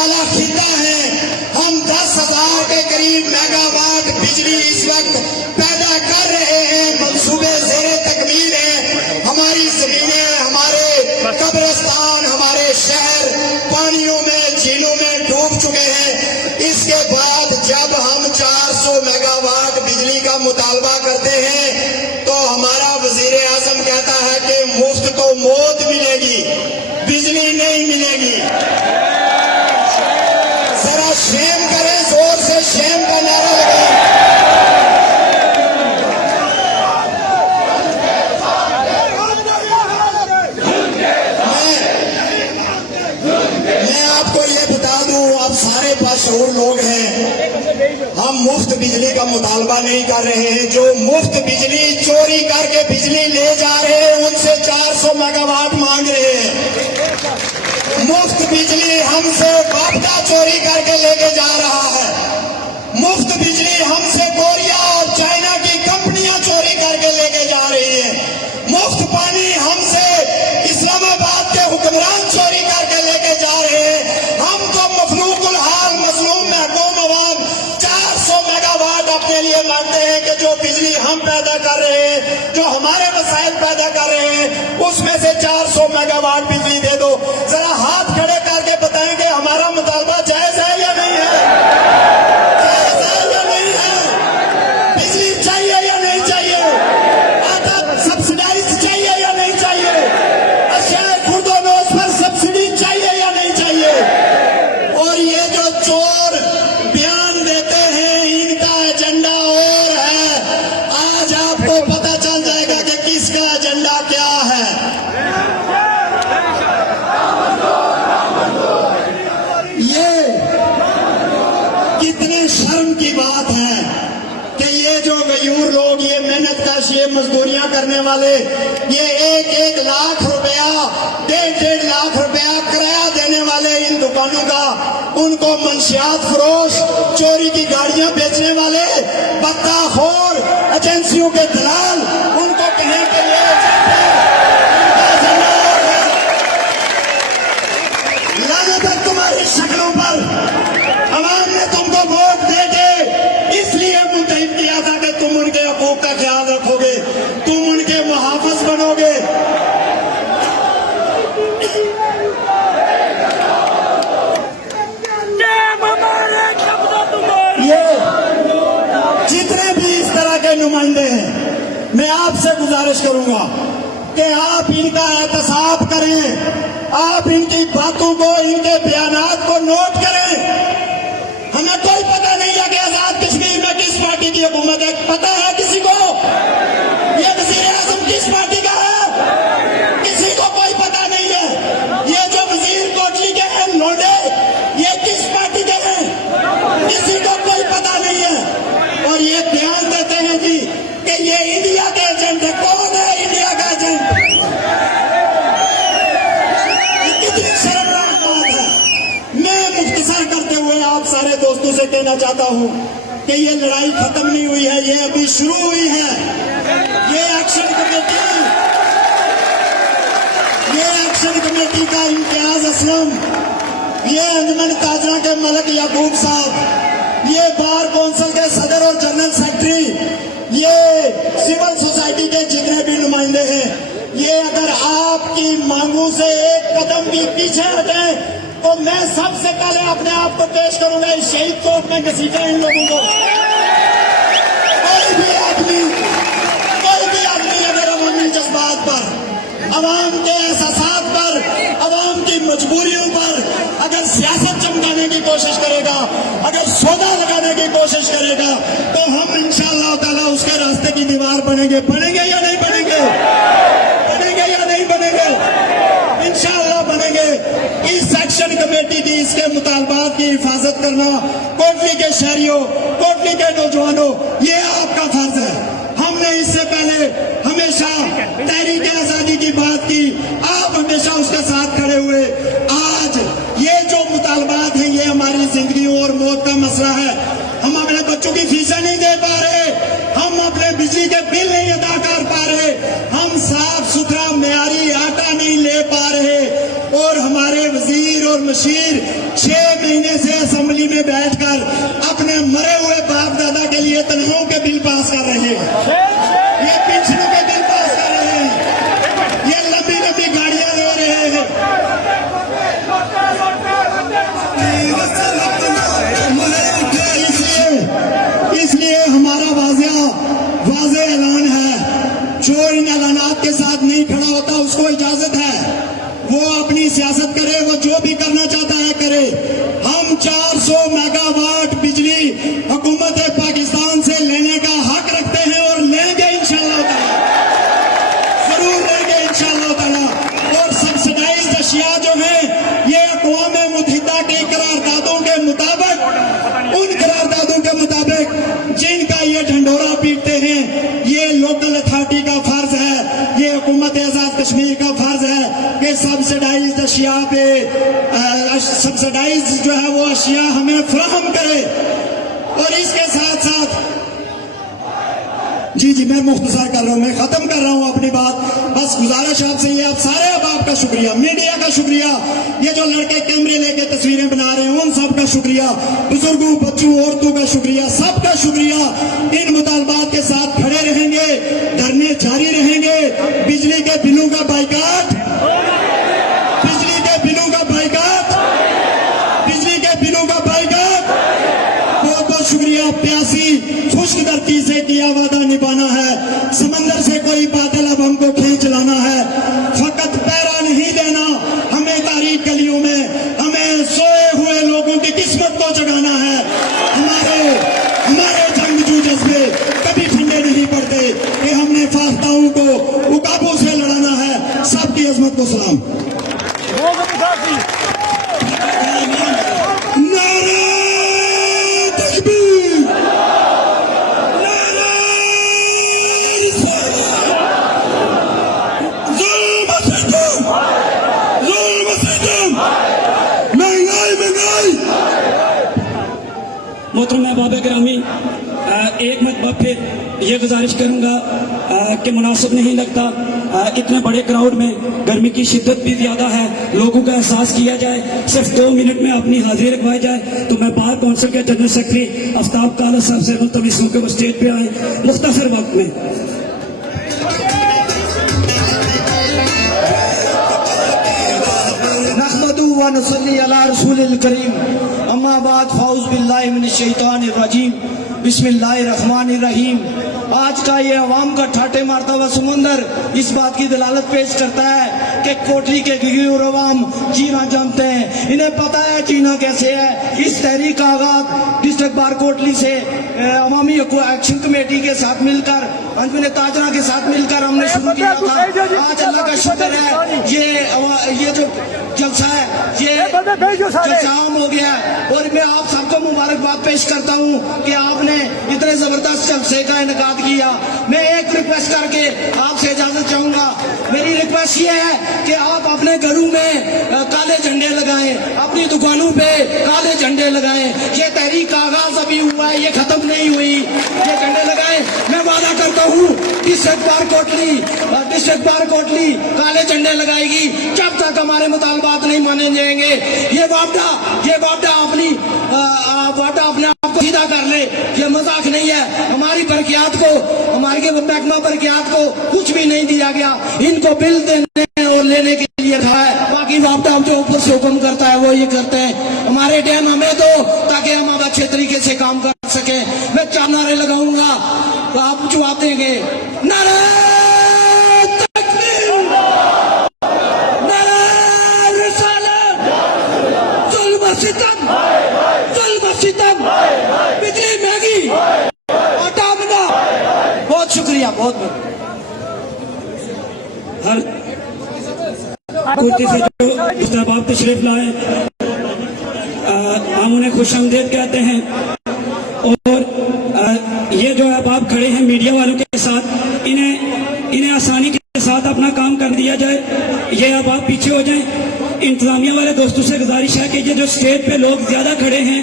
वाला खिता है। हम 10,000 के करीब मेगावाट बिजली इस वक्त पैदा कर रहे हैं। मंसूबे ज़ेरे तकमील हैं। हमारी जमीनें, हमारे कब्रिस्तान, हमारे शहर पानियों में, झीलों में डूब चुके हैं। इसके बाद जब हम 400 मेगावाट बिजली का मुतालबा करते हैं तो हमारा वजीर आजम कहता है कि मुफ्त तो मौत मिलेगी, बिजली नहीं मिलेगी। जरा शेम करें, जोर से शेम का नारा लगाएं। मैं आपको ये बता दूं, आप सारे बाशऊर लोग हैं, हम मुफ्त बिजली का मुतालबा नहीं कर रहे हैं। जो मुफ्त बिजली चोरी करके बिजली ले जा रहे हैं उनसे 400 मेगावाट मांग रहे हैं। मुफ्त बिजली हमसे बापदा चोरी करके लेके जा रहा है। मुफ्त बिजली हमसे कोरिया और चाइना की कंपनियां चोरी करके लेके जा रही है। मुफ्त पानी हमसे इस्लामाबाद के हुक्मरान चोरी करके लेके जा रहे हैं। हम तो मफलूकुल हाल मजलूम महकूम अवाम 400 मेगावाट अपने लिए मांगते हैं कि जो बिजली हम पैदा कर रहे हैं, जो हमारे वसाइल पैदा कर रहे हैं, उसमें से 400 मेगावाट बिजली दे दो। जरा हाथ खड़े करके बताएं कि हमारा मुतालबा जायज है या नहीं है? जायज है या नहीं है? बिजली चाहिए या नहीं चाहिए? आटा सब्सिडाइज चाहिए या नहीं चाहिए? अशियाए खुर्दोनोश पर सब्सिडी चाहिए या नहीं चाहिए? और ये जो चोर बयान देते हैं, इनका एजेंडा और है। आज आपको पता चल जाएगा कि किसका एजेंडा क्या है। ये कितने शर्म की बात है कि ये जो गयूर लोग, ये मेहनतकश, ये मजदूरियां करने वाले, ये 1-1 लाख रुपया, 1.5 लाख रुपया किराया देने वाले इन दुकानों का, उनको मंशियात फरोश, चोरी की गाड़ियां बेचने वाले, बत्ताखोर, एजेंसियों के दलाल, उनको कहें कि ये लानत है तुम्हारी शक्लों पर। अवाम ने तुमको वोट दे के इसलिए मुतहिद किया था कि तुम उनके हकूक का ख्याल रखोगे, तुम उनके मुहाफिज बनोगे। ये जितने भी इस तरह के नुमाइंदे हैं, मैं आपसे गुजारिश करूंगा कि आप इनका एहतसाब करें, आप इनकी बातों को, इनके बयानात को नोट करें। हमें कोई पता नहीं है कि आजाद कश्मीर में किस पार्टी की हुकूमत है। पता है किसी को? ये वजीर आजम किस पार्टी का है? किसी को कोई पता नहीं है। ये जो वजीर कोटली के हैं लोडे, ये किस पार्टी के हैं? किसी को कोई पता नहीं है। और ये बयान देते हैं जी कि ये इंडिया के एजेंट है। कौन है इंडिया का एजेंट? कितनी शर्मनाक बात है। मैं मुख्तसर करते हुए आप सारे दोस्तों से कहना चाहता हूं कि ये लड़ाई खत्म नहीं हुई है, ये अभी शुरू हुई है। ये एक्शन कमेटी का इम्तियाज असलम, ये अंजमन ताजरा के मलक याकूब साहब, ये बार कौंसिल के सदर और जनरल सेक्रेटरी, ये सिविल सोसाइटी के जितने भी नुमाइंदे हैं, ये अगर आपकी मांगों से एक कदम भी पीछे हटे तो मैं सबसे पहले अपने आप को पेश करूंगा इस शहीद तोप में घसीटे इन लोगों को। कोई भी आदमी अगर अवामी जज्बात पर, अवाम के एहसासात पर, अवाम की मजबूरियों पर अगर सियासत चमकाने की कोशिश करेगा, अगर सौदा लगाने की कोशिश करेगा, तो हम इंशाअल्लाह ताला उसके रास्ते की दीवार बनेंगे। बनेंगे या नहीं बनेंगे? बनेंगे या नहीं बनेंगे? इंशाअल्लाह बनेंगे। इस एक्शन कमेटी की, इसके मुतालबात की हिफाजत करना कोटली के शहरियों, कोटली के नौजवानों, ये आपका फर्ज है। हमने इससे पहले हमेशा तहरीक आजादी की बात की, आप हमेशा उसके साथ खड़े हुए। आज ये जो मुतालबात हैं, ये हमारी जिंदगी और मौत का मसला है। हम अपने बच्चों की फीसें नहीं दे पा रहे, हम अपने बिजली के बिल नहीं अदा कर पा रहे, हम साफ सुथरा मेयारी आटा नहीं ले पा रहे, और हमारे वजीर और मशीर 6 महीने साथ नहीं खड़ा होता उसको इजाजत है, वो अपनी सियासत करे, वो जो भी करना चाहता है करे। हम 400 मेगावाट बिजली हुकूमत पाकिस्तान से लेने का हक रखते हैं और लेंगे इंशाअल्लाह ताला, जरूर लेंगे इंशाअल्लाह ताला। और सब्सिडाइज्ड अशिया जो है ये अक़वाम मुत्तहिदा की करारदादों के मुताबिक, उन करारदादों के मुताबिक जिनका ये ढंढोरा पीटते हैं, ये लोकल अथॉरिटी का फर्ज है, ये हुकूमत आजाद कश्मीर का फर्ज है कि सब्सिडाइज्ड अशिया पे सब्सिडाइज जो है वो अशिया हमें फराहम करे। और इसके साथ साथ जी मैं मुख्तसर कर रहा हूँ, मैं खत्म कर रहा हूँ अपनी बात। बस गुजारिश आपसे ये, आप सारे अब आपका शुक्रिया, मीडिया का शुक्रिया, ये जो लड़के कैमरे लेके तस्वीरें बना रहे हैं उन सब का शुक्रिया, बुजुर्गों बच्चों औरतों का शुक्रिया, सबका शुक्रिया। इन मुतालबात के साथ खड़े रहेंगे, धरने जारी रहेंगे। बिजली के बिलों का बाइकाट, बिजली के बिलों का बाइकाट, बिजली के बिलों का बाइकाट। बहुत बहुत शुक्रिया। प्यासी खुश्क धरती से किया वादा निभाना है, समंदर से कोई बादल अब हमको खींच लाना है। फकत पैरा नहीं देना, हमें तारीख गलियों में, हमें सोए हुए लोगों की किस्मत को जगाना है। हमारे जंगजू जज्बे कभी ठंडे नहीं पड़ते कि हमने फाख्ताओं को उकाबों से लड़ाना है। सबकी अजमत को सलाम। मोहतरम अहबाब गिरामी, एक मरतबा फिर ये गुजारिश करूंगा कि मुनासिब नहीं लगता इतने बड़े क्राउड में, गर्मी की शिद्दत भी ज्यादा है, लोगों का एहसास किया जाए, सिर्फ 2 मिनट में अपनी हाजिरी रखवाई जाए। तो मैं बार कौंसिल के जनरल सेक्रेटरी आफ्ताब काला साहब से मुल्तमिस हूं कि वो स्टेज पे आए मुख्तसर वक्त में। नहमदु व नसल्ली अला रसूलिल करीम, अम्मा बाद, फाउज़ बिल्लाहि मिनश शैतानिर रजीम, बिस्मिल्लाहिर रहमानिर रहीम। आज का ये अवाम का ठाटे मारता हुआ समंदर इस बात की दलालत पेश करता है कि कोटली के गिरगियों अवाम जीना जानते हैं, इन्हें पता है जीना कैसे है। इस तहरीक का आगाज डिस्ट्रिक्ट बार कोटली से अवामी एक्शन कमेटी के साथ मिलकर, अंजुमन ताजरा के साथ मिलकर हमने शुरू किया था। आज अल्लाह का शुक्र है ये जो जलसा है ये जलसा आम हो गया। और मैं आप सबको मुबारकबाद पेश करता हूँ कि आपने इतने जबरदस्त जलसे का इनेकाद किया। मैं एक रिक्वेस्ट करके आपसे इजाजत चाहूंगा। मेरी रिक्वेस्ट ये है कि आप अपने घरों में काले झंडे लगाएं, अपनी दुकानों पे काले झंडे लगाएं। ये तहरीक का आगाज अभी हुआ है, ये खत्म नहीं हुई, ये झंडे लगाएं। मैं वादा करता हूँ डिस्ट्रिक्ट बार कोटली काले झंडे लगाएगी जब तक हमारे मुतालबात नहीं माने जाएंगे। ये वादा अपनी वादा अपने आप को सीधा कर ले, ये मजाक नहीं है। हमारी बरकियात को, हमारे महकमा बरकियात को कुछ भी नहीं दिया गया, इनको बिल देने और लेने के लिए था है। बाकी वादा जो ऊपर से हुक्म करता है वो ये करते हैं। हमारे डैम हमें दो ताकि हम अब अच्छे तरीके से काम कर सके। मैं 4 नारे लगाऊंगा तो आप जवाब देंगे। नारे तकबीर, नारे रिसालत, जुल्म सितम, बिजली महंगी, आटा महंगा। बहुत शुक्रिया, बहुत हर कुर्ती से जो इस्लामाबाद तशरीफ लाए, हम उन्हें खुश आमदीद कहते हैं। और ये जो अहबाब खड़े हैं मीडिया वालों के साथ, इन्हें आसानी के साथ अपना काम कर दिया जाए। ये अहबाब पीछे हो जाएं। इंतजामिया वाले दोस्तों से गुजारिश है कि ये जो स्टेज पे लोग ज्यादा खड़े हैं,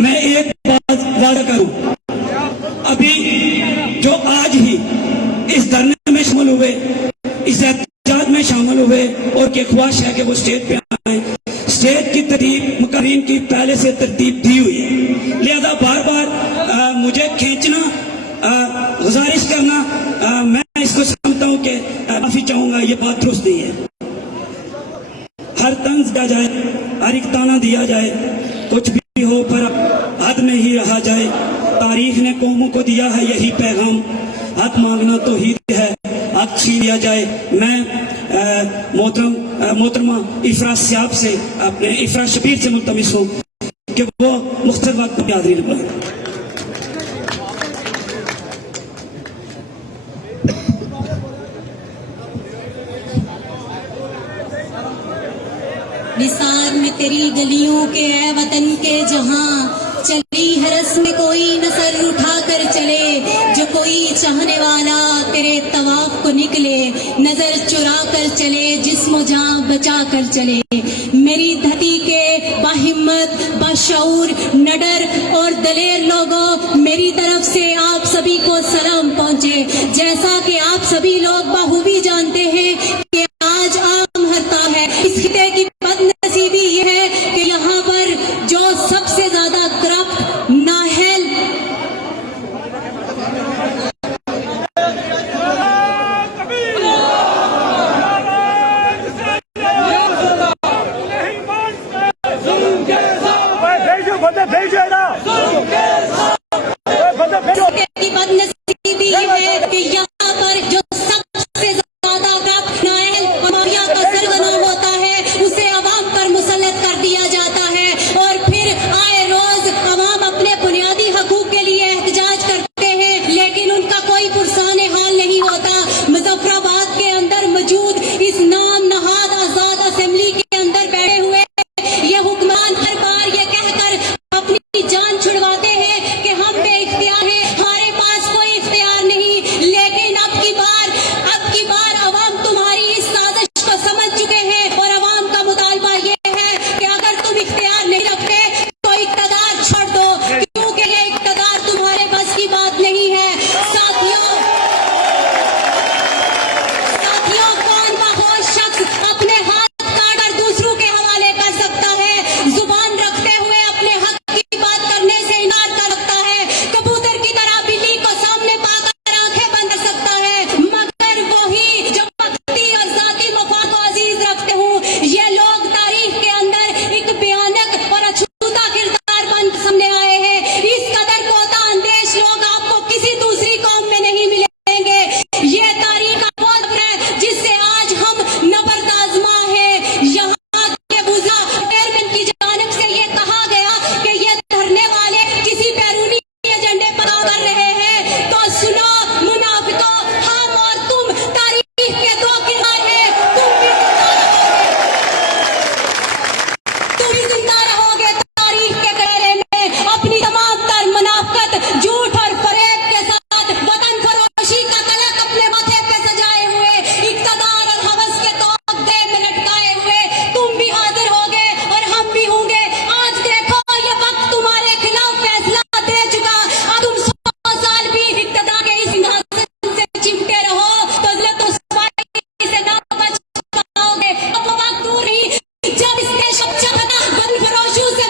मैं एक बात वादा करूं, अभी जो आज ही इस धरने में शामिल हुए, इस एहतजाज में शामिल हुए और की ख्वाहिश है कि वो स्टेज पे आए। स्टेज की तरतीब मुकर्रीन की पहले से तरतीब दी हुई है, लिहाजा बार बार मुझे खींचना, गुजारिश करना, मैं इसको समझता हूँ कि माफी चाहूंगा, ये बात दुरुस्त नहीं है। हर तंज दिया जाए, हर एक ताना दिया जाए, कुछ भी हो पर हद में ही रहा जाए। तारीख ने कौमों को दिया है यही पैगाम, हक मांगना तो ही है, हक छीन लिया जाए। मैं मोहतरमा इफ्रा सियाब से, अपने इफ्रा शबीर से मुल्तमिस हूँ कि वो मुख्तर वक्त में हाजिरी लगाएं। निसार में तेरी गलियों के है वतन के जहां, चली है रस्म कोई न सर उठा कर चले, जो कोई चाहने वाला तेरे तवाफ को निकले, नजर चुरा कर चले, जिस्म जान बचा कर चले। मेरी धरती के बाहिम्मत, बाशऊर, नडर और दलेर लोगों, मेरी तरफ से आप सभी को सलाम पहुंचे। जैसा कि आप सभी लोग बाखूबी जानते हैं कि आज आम हरता है। इस खिते की बदनसीबी ये है कि यहाँ पर जो सबसे ज्यादा करप्ट, नाहल, की बदनसीबी ये है कि यहाँ पर जो सबसे ज्यादा करप्ट, नाहल, माफिया का सरगना होता है, उसे अवाम पर मुसल्लत कर दिया जाता है और फिर आए रोज अवाम अपने बुनियादी हकूक के लिए एहतजाज करते हैं, लेकिन उनका कोई पुरसाने हाल नहीं होता। मुजफ्फराबाद के अंदर मौजूद इस नाम नहाद आजाद असेंबली के अंदर बैठे हुए ये हुक्मरान हर बार ये कहकर अपनी जान छुड़वाते हैं कि हम बेइख्तियार हैं, हमारे पास कोई इख्तियार नहीं। लेकिन अब की बार अवाम तुम्हारी इस साजिश को समझ चुके हैं और अवाम का मुतालबा ये है कि अगर तुम इख्तियार नहीं रखते तो इक़्तिदार छोड़ दो, क्योंकि ये इक़्तिदार तुम्हारे बस की बात नहीं है। साथियों, कौन बाहोश शख्स अपने हाथ काटकर दूसरों के हवाले कर सकता है? जुबान रखते हुए अपने हक की बात करने से इनकार कर सकता है। कबूतर की तरह बिल्ली को सामने पाकर आंखें बंद कर सकता है, मगर वही जो भक्ति और जाती वफा को अजीज रखते हूँ, ये लोग तारीख के अंदर एक भयानक और अछूता किरदार बन सामने आए हैं। इस कदर कोता अंदेश लोग आपको किसी दूसरी कौम में नहीं मिलेंगे। ये तारीख का वो है जिससे आज हम नबरदाजमा है। यहाँ के बुज़ा चेयरमैन की जानिब से ये कहा गया कि ये धरने वाले किसी बैरूनी एजेंडे पर काम कर रहे हैं, तो सुनो मुनाफिकों, हम और तुम तारीख के दो किनारे हैं। तुम भी जिंदा रहोगे तारीख के कटोरे में, अपनी तमाम तर मुनाफिकत, झूठ और फरेब के साथ वतन फरोशी का कलंक अपने माथे पे सजाए हुए, इक़्तिदार और हवस के तोक़े में लटकाए हुए तुम भी हाजिर होगे और हम भी होंगे। आज देखो ये वक्त तुम्हारे खिलाफ फैसला दे चुका। अब तुम 100 साल भी इक़्तिदार के इस सिंहासन से चिमटे रहो तो ज़िल्लत और सफाई से ना बच पाओगे। अब वो वक्त दूर नहीं जब इस देश को चाहना वतन फरोशों से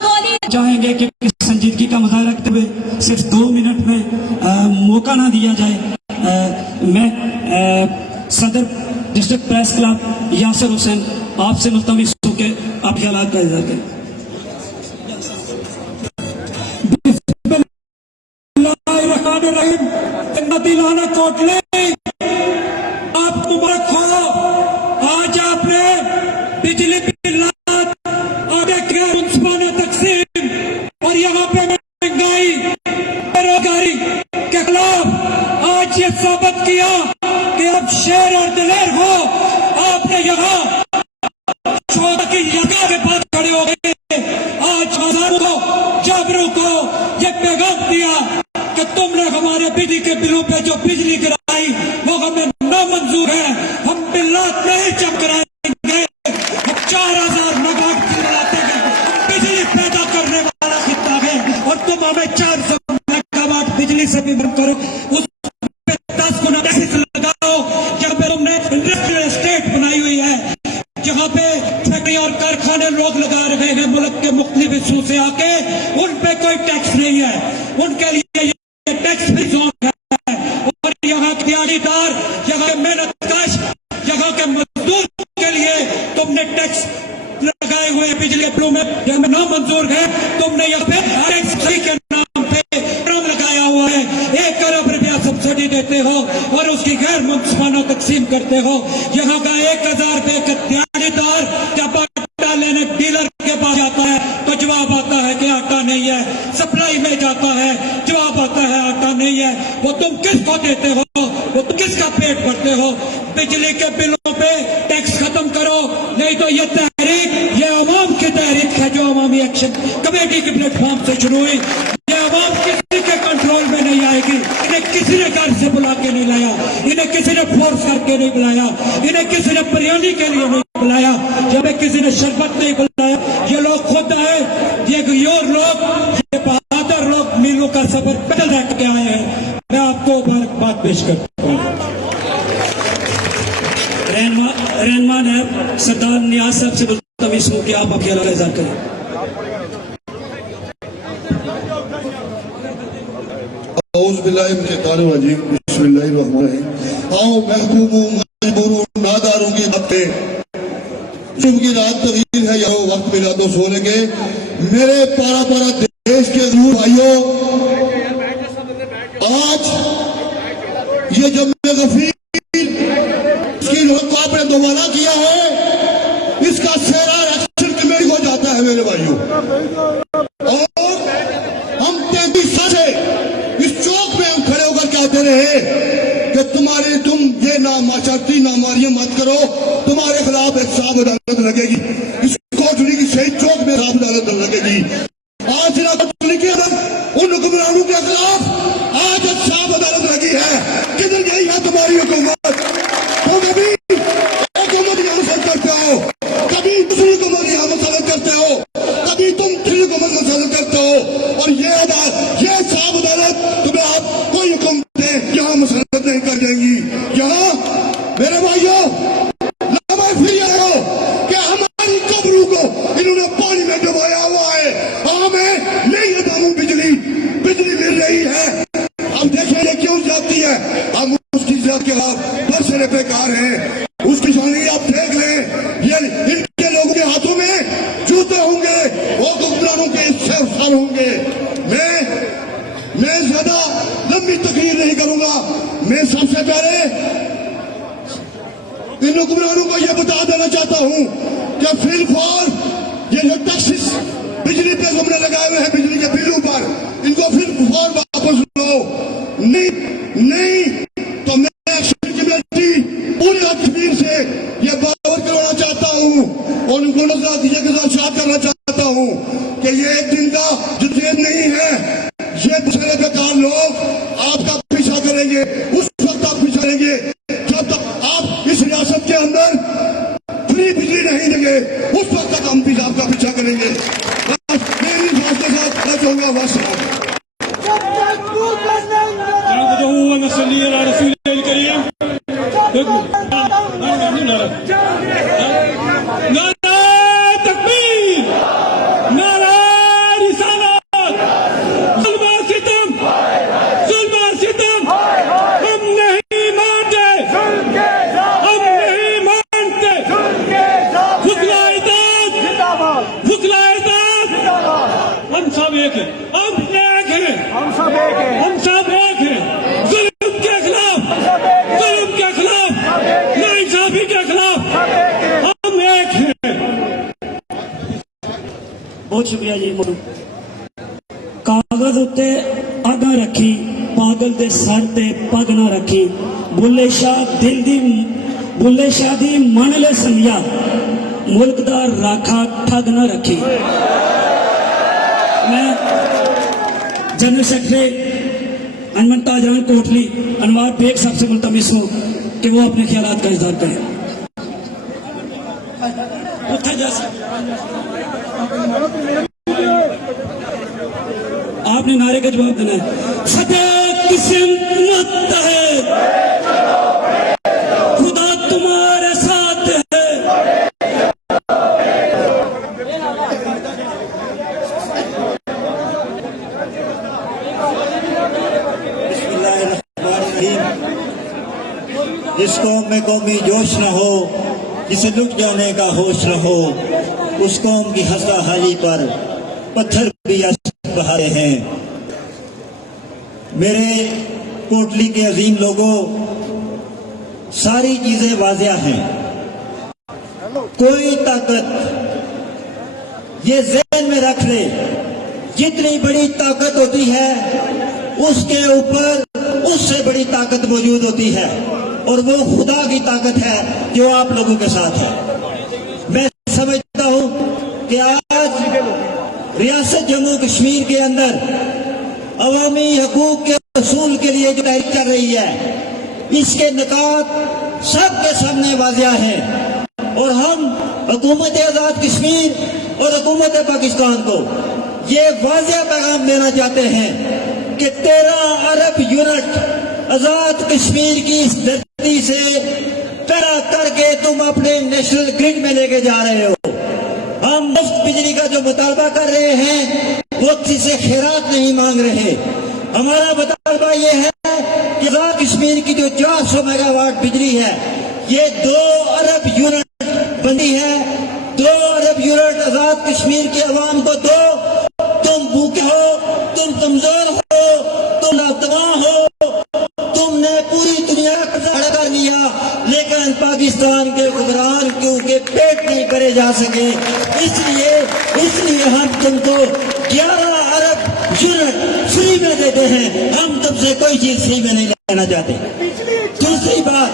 बोली चाहेंगे कि संजीदगी का मुजाहरा रखते हुए सिर्फ 2 मिनट में मौका ना दिया जाए। मैं सदर district press club Yasir Hussain आपसे मुल्तमिस हूं कि आप ख्यालात का इज़हार करें। दिलाना कोटले आप मुबारक हो, आज आपने बिजली बिल मुंसफाना तकसीम और यहाँ पे महंगाई, बेरोजगारी के खिलाफ आज ये साबित किया कि आप शेर और दिलेर हो। आपने यहाँ छोटा की जगह के पास खड़े हो गए, आज हजारों को, जाबरों को ये पैगाम दिया कि तुमने हमारे बिजली के बिलों पे जो बिजली गिराई वो हमें नामंजूर है, हम बिल्लात नहीं चमकराएंगे। 4000 मेगावाट चलाते हैं, बिजली पैदा करने वाला खिता है और तुम हमें 400 मेगावाट बिजली से भी बंद करो, उस पे 10 गुना टैक्स लगाओ। जहाँ पे तुमने इंडस्ट्रियल एस्टेट बनाई हुई है, जहाँ पे फैक्ट्री और कारखाने लोग लगा रहे हैं मुल्क के मुख्तलिफ हिस्सों से आके, उन पे कोई टैक्स नहीं है, उनके लिए ये टैक्स फ्री जोन है। और यहाँ के दिहाड़ीदार, यहाँ के मेहनतकश, यहाँ के मजदूर के लिए तुमने टैक्स लगाए हुए बिजली बिलों में हमें नामंजूर है। तुमने यहाँ पे टैक्स फ्री के नाम पे ड्रम लगाया हुआ है, 1 अरब रुपया सब्सिडी देते हो और उसकी गैर मुंसफाना करते हो। यहाँ का 1000 रुपए का दिहाड़ीदार जब आटा लेने डीलर के पास जाता है तो जवाब आता है कि आटा नहीं है, सप्लाई में जाता है जवाब आता है आटा नहीं है। वो तुम किसको देते हो, वो तुम किसका पेट भरते हो? बिजली के बिलों पे टैक्स खत्म करो, नहीं तो ये तहरीक, ये अवाम की तहरीक है जो अवामी एक्शन कमेटी के प्लेटफॉर्म से शुरू हुई। ये अवाम किसी के कंट्रोल में नहीं आएगी। इन्हें किसी ने घर से बुला के नहीं लाया, इन्हें किसी ने फोर्स करके नहीं बुलाया, इन्हें किसी ने बिरयानी के लिए नहीं बुलाया, जब किसी ने शरबत नहीं बुलाया। ये लोग खुद आए, ये योर लोग, ये बहादुर लोग मीलों का सफर पैदल रख के आए हैं। मैं आपको मुबारकबाद पेश करता हूँ। रहनुमा नायब सरदार नियाज साहब से मुल्तमिस हूँ कि आप अकेला इज़हार करें। आओ महबूबों मजबूरों नादारों के हफ्ते सुबह की रात तवील है, यहाँ वक्त मिला तो सोने के। मेरे पारा पारा देश के भाइयों, आज ये जब गफीर इसकी लोग आपने दोबारा किया है, इसका सेरा एक्शन कमेटी हो जाता है मेरे भाइयों। और हम 33 साल से इस चौक में हम खड़े होकर कहते रहे कि तुम ये नामाचारती नामारियां मत करो, तुम्हारे खिलाफ एक साफ अदालत लगेगी। इस कोटली की शहीद चौक में साफ अदालत लगेगी। आज कोटली के अंदर उन हुक्मरानों के खिलाफ आज एक साफ अदालत लगी है। किधर गई है तुम्हारी हुकूमत? तुम कभी हुकूमत यहाँ मसलत करते हो, कभी दूसरी हुकूमत यहाँ मसलत करते हो, कभी तुम दूसरी हुकूमत मसलत करते हो। और ये साफ अदालत तुम्हें आप कोई हुकूमतें यहाँ मसलत नहीं कर जाएंगी। यहाँ मेरे भाइयों फिर आयो कि हमारी कब्रों को इन्होंने पानी में डुबाया हुआ है, हमें नहीं है दामों बिजली मिल रही है। अब देखिए ये क्यों जाती है, हम उसकी जात के खिलाफ बरसरे बेकार हैं। उसकी शानी आप देख लें, ये इनके लोगों के हाथों में जूते होंगे, वो हुक्मरानों के इससे सर होंगे। मैं ज्यादा लंबी तकरीर नहीं करूंगा। मैं सबसे पहले इन हुक्मरानों को यह बता देना चाहता हूं कि फिलहाल ये जो टैक्सेस बिजली पे हमने लगाए हुए हैं, बिजली के बिलों पर, इनको फिलहाल वापस लो। नहीं तो मैं एक्शन कमेटी पूरे कश्मीर से ये बावर करवाना चाहता हूं और उनको नजर के साथ शाद करना चाहता हूं कि ये एक दिन का जिद्द नहीं है। ये दूसरे बेकार लोग आपका पीछा करेंगे, उस वक्त आप पीछा करेंगे जब तक आप इस रियासत के अंदर फ्री बिजली नहीं देंगे, उस वक्त तक हम आपका पीछा करेंगे। मेरी बात के साथ मैं चाहूंगा बस बहुत शुक्रिया जी। कागज उत्ते अग रखी, पागल दे सर ते पग ना रखी, बुल्ले शाह दी मन ले संध्या, मुल्क दा राखा ठग ना रखी। मैं जनरल सेक्रेटरी अंजमन ताजरान कोटली अनवार बेग साहब से मुल्तमिस हूँ कि वो अपने ख्यालात का इज़हार करें। आपने नारे का जवाब देना है। फतेह किस्मत है, खुदा तुम्हारे साथ है। जिस कौम में कौमी जोश न हो, जिसे लुट जाने का होश न हो, उस कौम की हंसा हाली पर पत्थर भी बहाते हैं। मेरे कोटली के अजीम लोगों, सारी चीजें वाजिया हैं। कोई ताकत, ये ज़हन में रख ले, जितनी बड़ी ताकत होती है उसके ऊपर उससे बड़ी ताकत मौजूद होती है, और वो खुदा की ताकत है जो आप लोगों के साथ है। मैं समझता हूं कि आज रियासत जम्मू कश्मीर के अंदर अवामी हकूक के उसूल के लिए जो तहरीक चल रही है, इसके निकात सबके सामने वाजिया है, और हम हुकूमत आजाद कश्मीर और हुकूमत पाकिस्तान को ये वाजिया पैगाम देना चाहते हैं कि 13 अरब यूनिट आजाद कश्मीर की इस धरती से पैदा करके तुम अपने नेशनल ग्रिड में लेके जा रहे हो। हम मुफ्त बिजली का जो मुतालबा कर रहे हैं वो किसी से खैरात नहीं मांग रहे। हमारा मुतालबा ये है कि आजाद कश्मीर की जो 400 मेगावाट बिजली है, ये 2 अरब यूनिट बनी है। 2 अरब यूनिट आजाद कश्मीर के अवाम को दो। तुम भूखे हो, तुम कमजोर हो, तुम नातवा हो, तुमने पूरी दुनिया का खड़ा कर लिया, लेकिन पाकिस्तान के हुक्मरान क्योंकि पेट नहीं भरे जा सके, इसलिए हम तुमको 11 अरब यूनिट फ्री में देते हैं। हम तुमसे कोई चीज फ्री में नहीं लेना चाहते। दूसरी बात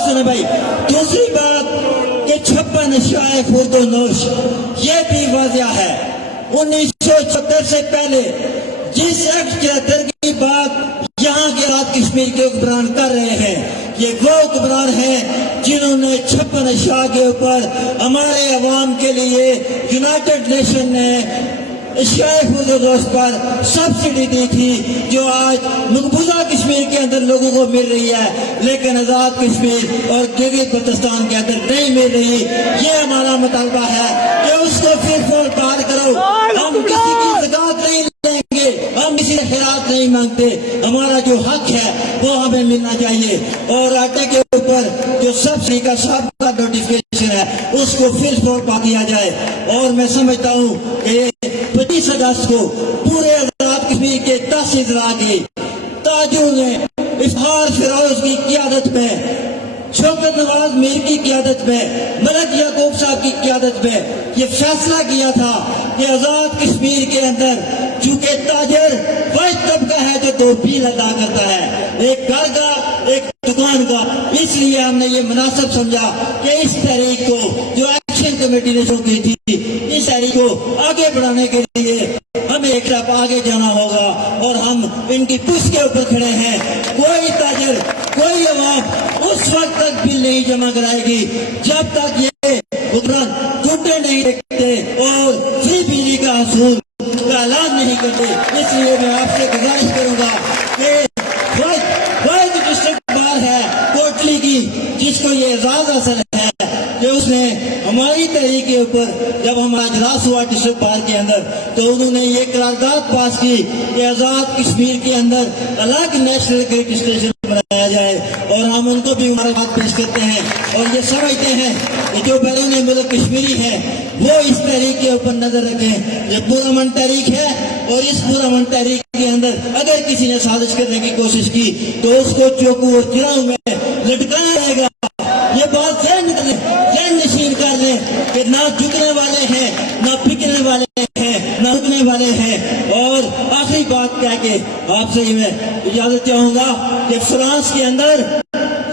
सुनो भाई, दूसरी बात कि 56 नशाए खुर्दो नोश, ये भी वाजिया है। 1976 से पहले जिस एक्ट 73 की बात यहाँ के आजाद कश्मीर के हुक्मरान कर रहे हैं, ये वो हुक्मरान हैं जिन्होंने 56 नशा के ऊपर हमारे अवाम के लिए यूनाइटेड नेशन ने एशियाई पर सब्सिडी दी थी, जो आज मकबूजा कश्मीर के अंदर लोगों को मिल रही है, लेकिन आजाद कश्मीर और गिलगित बल्तिस्तान के अंदर नहीं मिल रही। ये हमारा मुतालबा है कि उसको फिर बात करो। हम किसी की ज़कात नहीं लेंगे, हम किसी से खैरात नहीं मांगते। हमारा जो हक है वो हमें मिलना चाहिए, और आटे के ऊपर जो सब्सिडी का सबका नोटिफिकेशन है उसको फिर पा दिया जाए। और मैं समझता हूँ कि 25 अगस्त को पूरे आजाद कश्मीर के 10 अजला के ताजों ने इफ्तार फिरोज की क़ियादत में, शौकत नवाज मीर की क़ियादत में, मलक याकूब साहब की क़ियादत में ये फैसला किया था कि आजाद कश्मीर के अंदर चूंकि ताजर वही तबका है जो 2 बिल अदा करता है, एक घर का एक दुकान का, इसलिए हमने ये मुनासिब समझा कि इस तहरीक को जो एक्शन कमेटी ने शुरू की थी, इस तहरीक को आगे बढ़ाने के लिए हमें एक स्टेप आगे जाना होगा, और हम इनकी पुश के ऊपर खड़े हैं। कोई ताजर, कोई अवाम उस वक्त तक बिल नहीं जमा कराएगी जब तक ये हुक्मरान टूटे नहीं देखते और फ्री बिजली का असूल का ऐलान नहीं करते। इसलिए मैं आपसे गुजारिश करूंगा कि डिस्ट्रिक्ट बार है कोटली की, जिसको ये एजाज हासिल है कि उसने हमारी तहरीक के ऊपर जब हमारा इजलास हुआ डिस्ट्रिक्ट बार के अंदर, तो उन्होंने ये करारदाद पास की कि आजाद कश्मीर के अंदर अलग नेशनल ग्रिड स्टेशन बनाया जाए, और हम उनको भी हमारे बात पेश करते हैं और ये समझते हैं कि जो बैरून मुल्क कश्मीरी है वो इस तहरीक के ऊपर नजर रखें। ये पुरअमन तहरीक है, और इस पुरअमन तहरीक के अंदर अगर किसी ने साजिश करने की कोशिश की तो उसको चौकू और चिराग में लटकाया जाएगा। ये बात जहन नशीन कर लें कि ना झुकने वाले हैं, ना फिकने वाले हैं, ना रुकने वाले हैं। और आखिरी बात कह के आपसे मैं इजाजत चाहूंगा कि फ्रांस के अंदर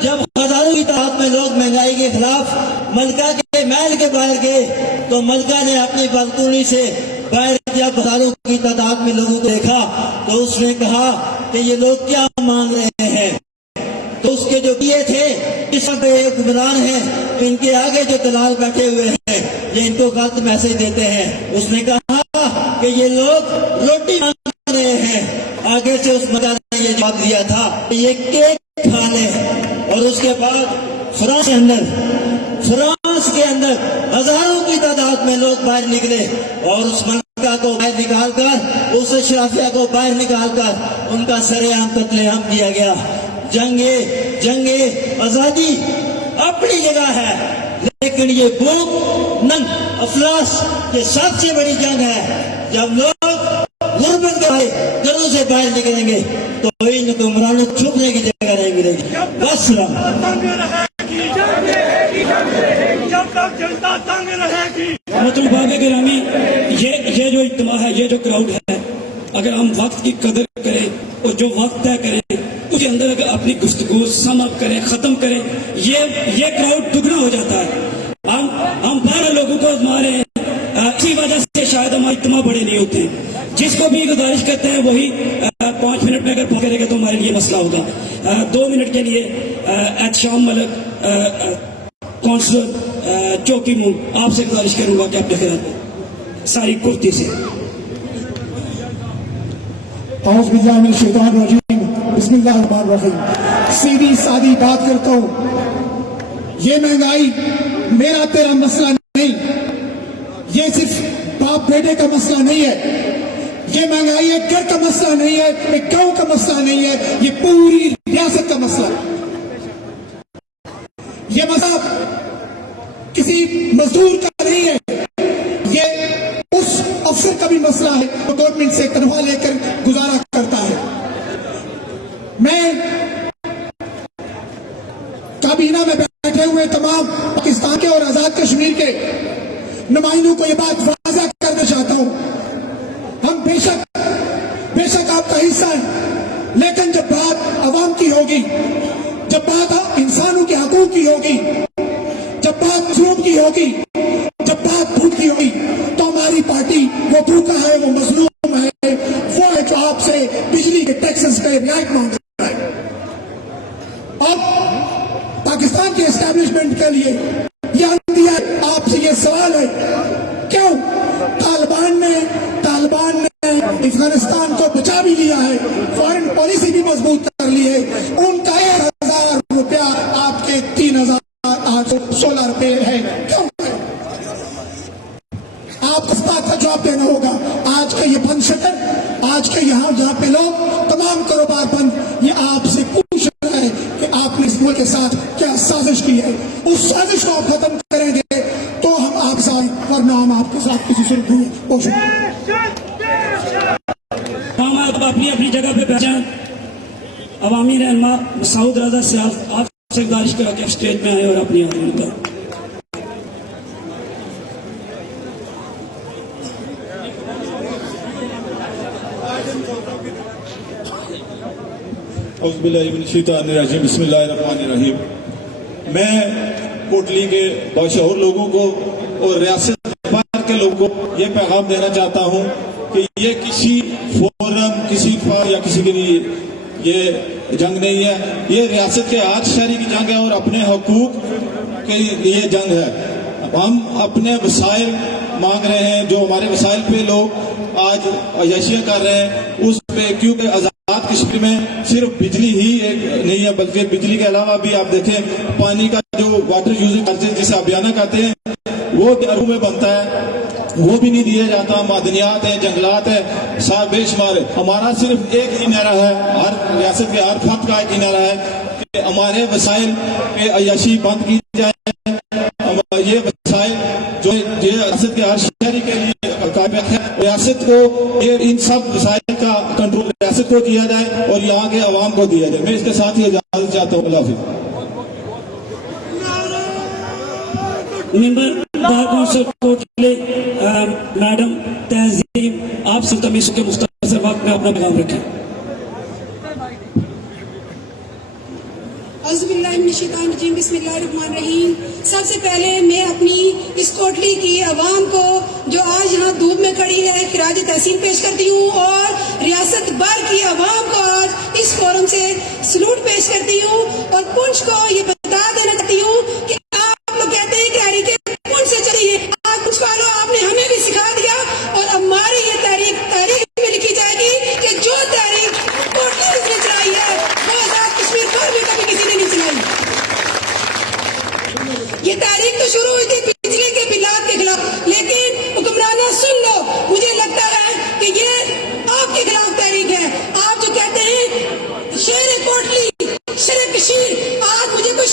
जब हजारों की तादाद में लोग महंगाई के खिलाफ मलका के महल के बाहर गए, तो मलका ने अपनी बालकनी से बाहर जब हजारों की तादाद में लोगों को देखा तो उसने कहा कि ये लोग क्या मांग रहे हैं। तो उसके जो किए थे, इस वक्त हुक्मरान हैं, इनके आगे जो दलाल बैठे हुए हैं ये इनको गलत मैसेज देते हैं। उसने कहा कि ये लोग रोटी मांग रहे हैं। आगे से उस मलका ने ये जवाब दिया था कि ये केक खा लें। और उसके बाद फ्रांस के अंदर हजारों की तादाद में लोग बाहर निकले, और उस मलका को बाहर निकालकर, उस शराफिया को बाहर निकालकर उनका सरेआम कत्लेआम किया गया। जंगे आजादी अपनी जगह है, लेकिन ये भूख नंग अफलास ये सबसे बड़ी जंग है। जब लोग गुर्बत के घरों से बाहर निकलेंगे तो इन हुक्मरानों को छुपने की जगह नहीं मिलेगी। वस्सलाम। मतलब बाबे गिरामी, ये जो इज्तिमा है, ये जो क्राउड है, अगर हम वक्त की कदर करें और जो वक्त तय करें उसके अंदर अगर अपनी गुफ्तगू सम अप करें, खत्म करें, ये क्राउड दुगना हो जाता है। हम 12 लोगों को आजमा रहे हैं, इसी वजह से शायद हमारे इज्तिमा बड़े नहीं होते हैं। जिसको भी गुजारिश करते हैं वही 5 मिनट में अगर पहुंच करेगा तो हमारे लिए मसला होगा। 2 मिनट के लिए एहतशाम मलिक कौंसलर चौकी मुंह आपसे गुजारिश करूंगा कि आप लिखे रहते सारी कुर्ती से। सीधी सादी बात करता हूँ, ये महंगाई मेरा तेरा मसला नहीं, ये सिर्फ बाप बेटे का मसला नहीं है, ये महंगाई एक घर का मसला नहीं है, एक गांव का मसला नहीं है, ये पूरी रियासत का मसला है। ये मसला किसी मजदूर का नहीं है, ये उस अफसर का भी मसला है जो गवर्नमेंट से तनख्वाह लेकर गुजारा करता है। मैं काबीना में बैठे हुए तमाम पाकिस्तान के और आजाद कश्मीर के नुमाइंदों को यह बात वाज़ा करना चाहता हूं, हम बेशक आपका हिस्सा है, लेकिन जब बात अवाम की होगी, जब बात इंसानों के हकूक की होगी, जब बात मजलूम की होगी, जब बात भूख की होगी, तो हमारी पार्टी वो भूखा है, वो मजलूम है, वो है जो आपसे बिजली के टैक्सेस पे रियायत मांग रहा है। अब पाकिस्तान के एस्टेब्लिशमेंट के लिए यह दिया आपसे ये सवाल है, क्यों तालिबान ने अफगानिस्तान को बचा भी लिया है, फॉरेन पॉलिसी भी मजबूत कर ली है, उनका 1000 रुपया आपके 3816 रुपए है, क्यों है? आपको इस बात का जवाब देना होगा। आज का ये बंद शटर, आज के यहाँ पे लोग तमाम कारोबार बंद, ये आपसे पूछ रहे हैं कि आपने इस मुल्क के साथ क्या साजिश की है, उस साजिश को आप खत्म करेंगे तो हम आप साथ, वरना हम आपके साथ किसी से नहीं पूछ। हम आप अपनी जगह पे बैठ जाएं। अवामी रहनुमा मसूद रजा साहब आपसे गुजारिश करा कि स्टेज में आए और अपनी आवाज़ बताएं। बिस्मिल्लाहिर्रहमानिर्रहीम। मैं कोटली के बाशऊर लोगों को और रियासत भर के लोगों को ये पैगाम देना चाहता हूँ कि ये किसी फोरम, किसी फार या किसी के लिए ये जंग नहीं है, ये रियासत के आज शहरी की जंग है और अपने हकूक के ये जंग है। हम अपने वसाइल मांग रहे हैं, जो हमारे वसाइल पे लोग आज अय्याशियां कर रहे हैं उस पे, क्योंकि आजाद कश्मीर में सिर्फ बिजली ही एक नहीं है, बल्कि बिजली के अलावा भी आप देखें पानी का जो वाटर यूजिंग चार्जेस जिसे अभियाना कहते हैं वो अरबों में बनता है, वो भी नहीं दिया जाता। मादनियात है, जंगलात है, सार बेशुमार है। हमारा सिर्फ एक ही नारा है, हर रियासत के हर फर्द का एक ही नारा है कि हमारे वसाइल पे अय्याशी बंद की जाए। ये वसाइल जो रियासत के हर शहरी के लिए काबिल है, रियासत को ये इन सब वसाइल का कंट्रोल रियासत को दिया जाए और यहाँ के अवाम को दिया जाए। मैं इसके साथ ही इजाजत चाहता हूँ। अल्लाह हाफिज़। Member bar council Kotli madam तहजीब, आप सुल्तान के मुख्तसर वक्त में अपना पैगाम रखें। बिस्मिल्लाहिर्रहमानिर्रहीम। सबसे पहले मैं अपनी इस कोटली की आवाम को जो आज यहाँ धूप में खड़ी है खिराज तहसीन पेश करती हूँ और रियासत भर की आवाम को आज इस फोरम से सलूट पेश करती हूँ और पुंछ को ये बता देना चाहती हूँ कि आप लोग कहते हैं कि तहरीक पुंछ से चली है, आप पुंछ वालों आपने हमें भी सिखा दिया और हमारी ये तारीख में लिखी जाएगी कि जो तारीख कोटली ने चलाई है वो आजाद कश्मीर पर भी कभी किसी ने नहीं चलाई। ये तारीख तो शुरू हुई थी बिजली के बिलात के खिलाफ, लेकिन हुक्मराना सुन लो, मुझे लगता है कि ये आपके खिलाफ तारीख है। आप जो कहते हैं शेर कोटली शेर कश्मीर, आज मुझे कोई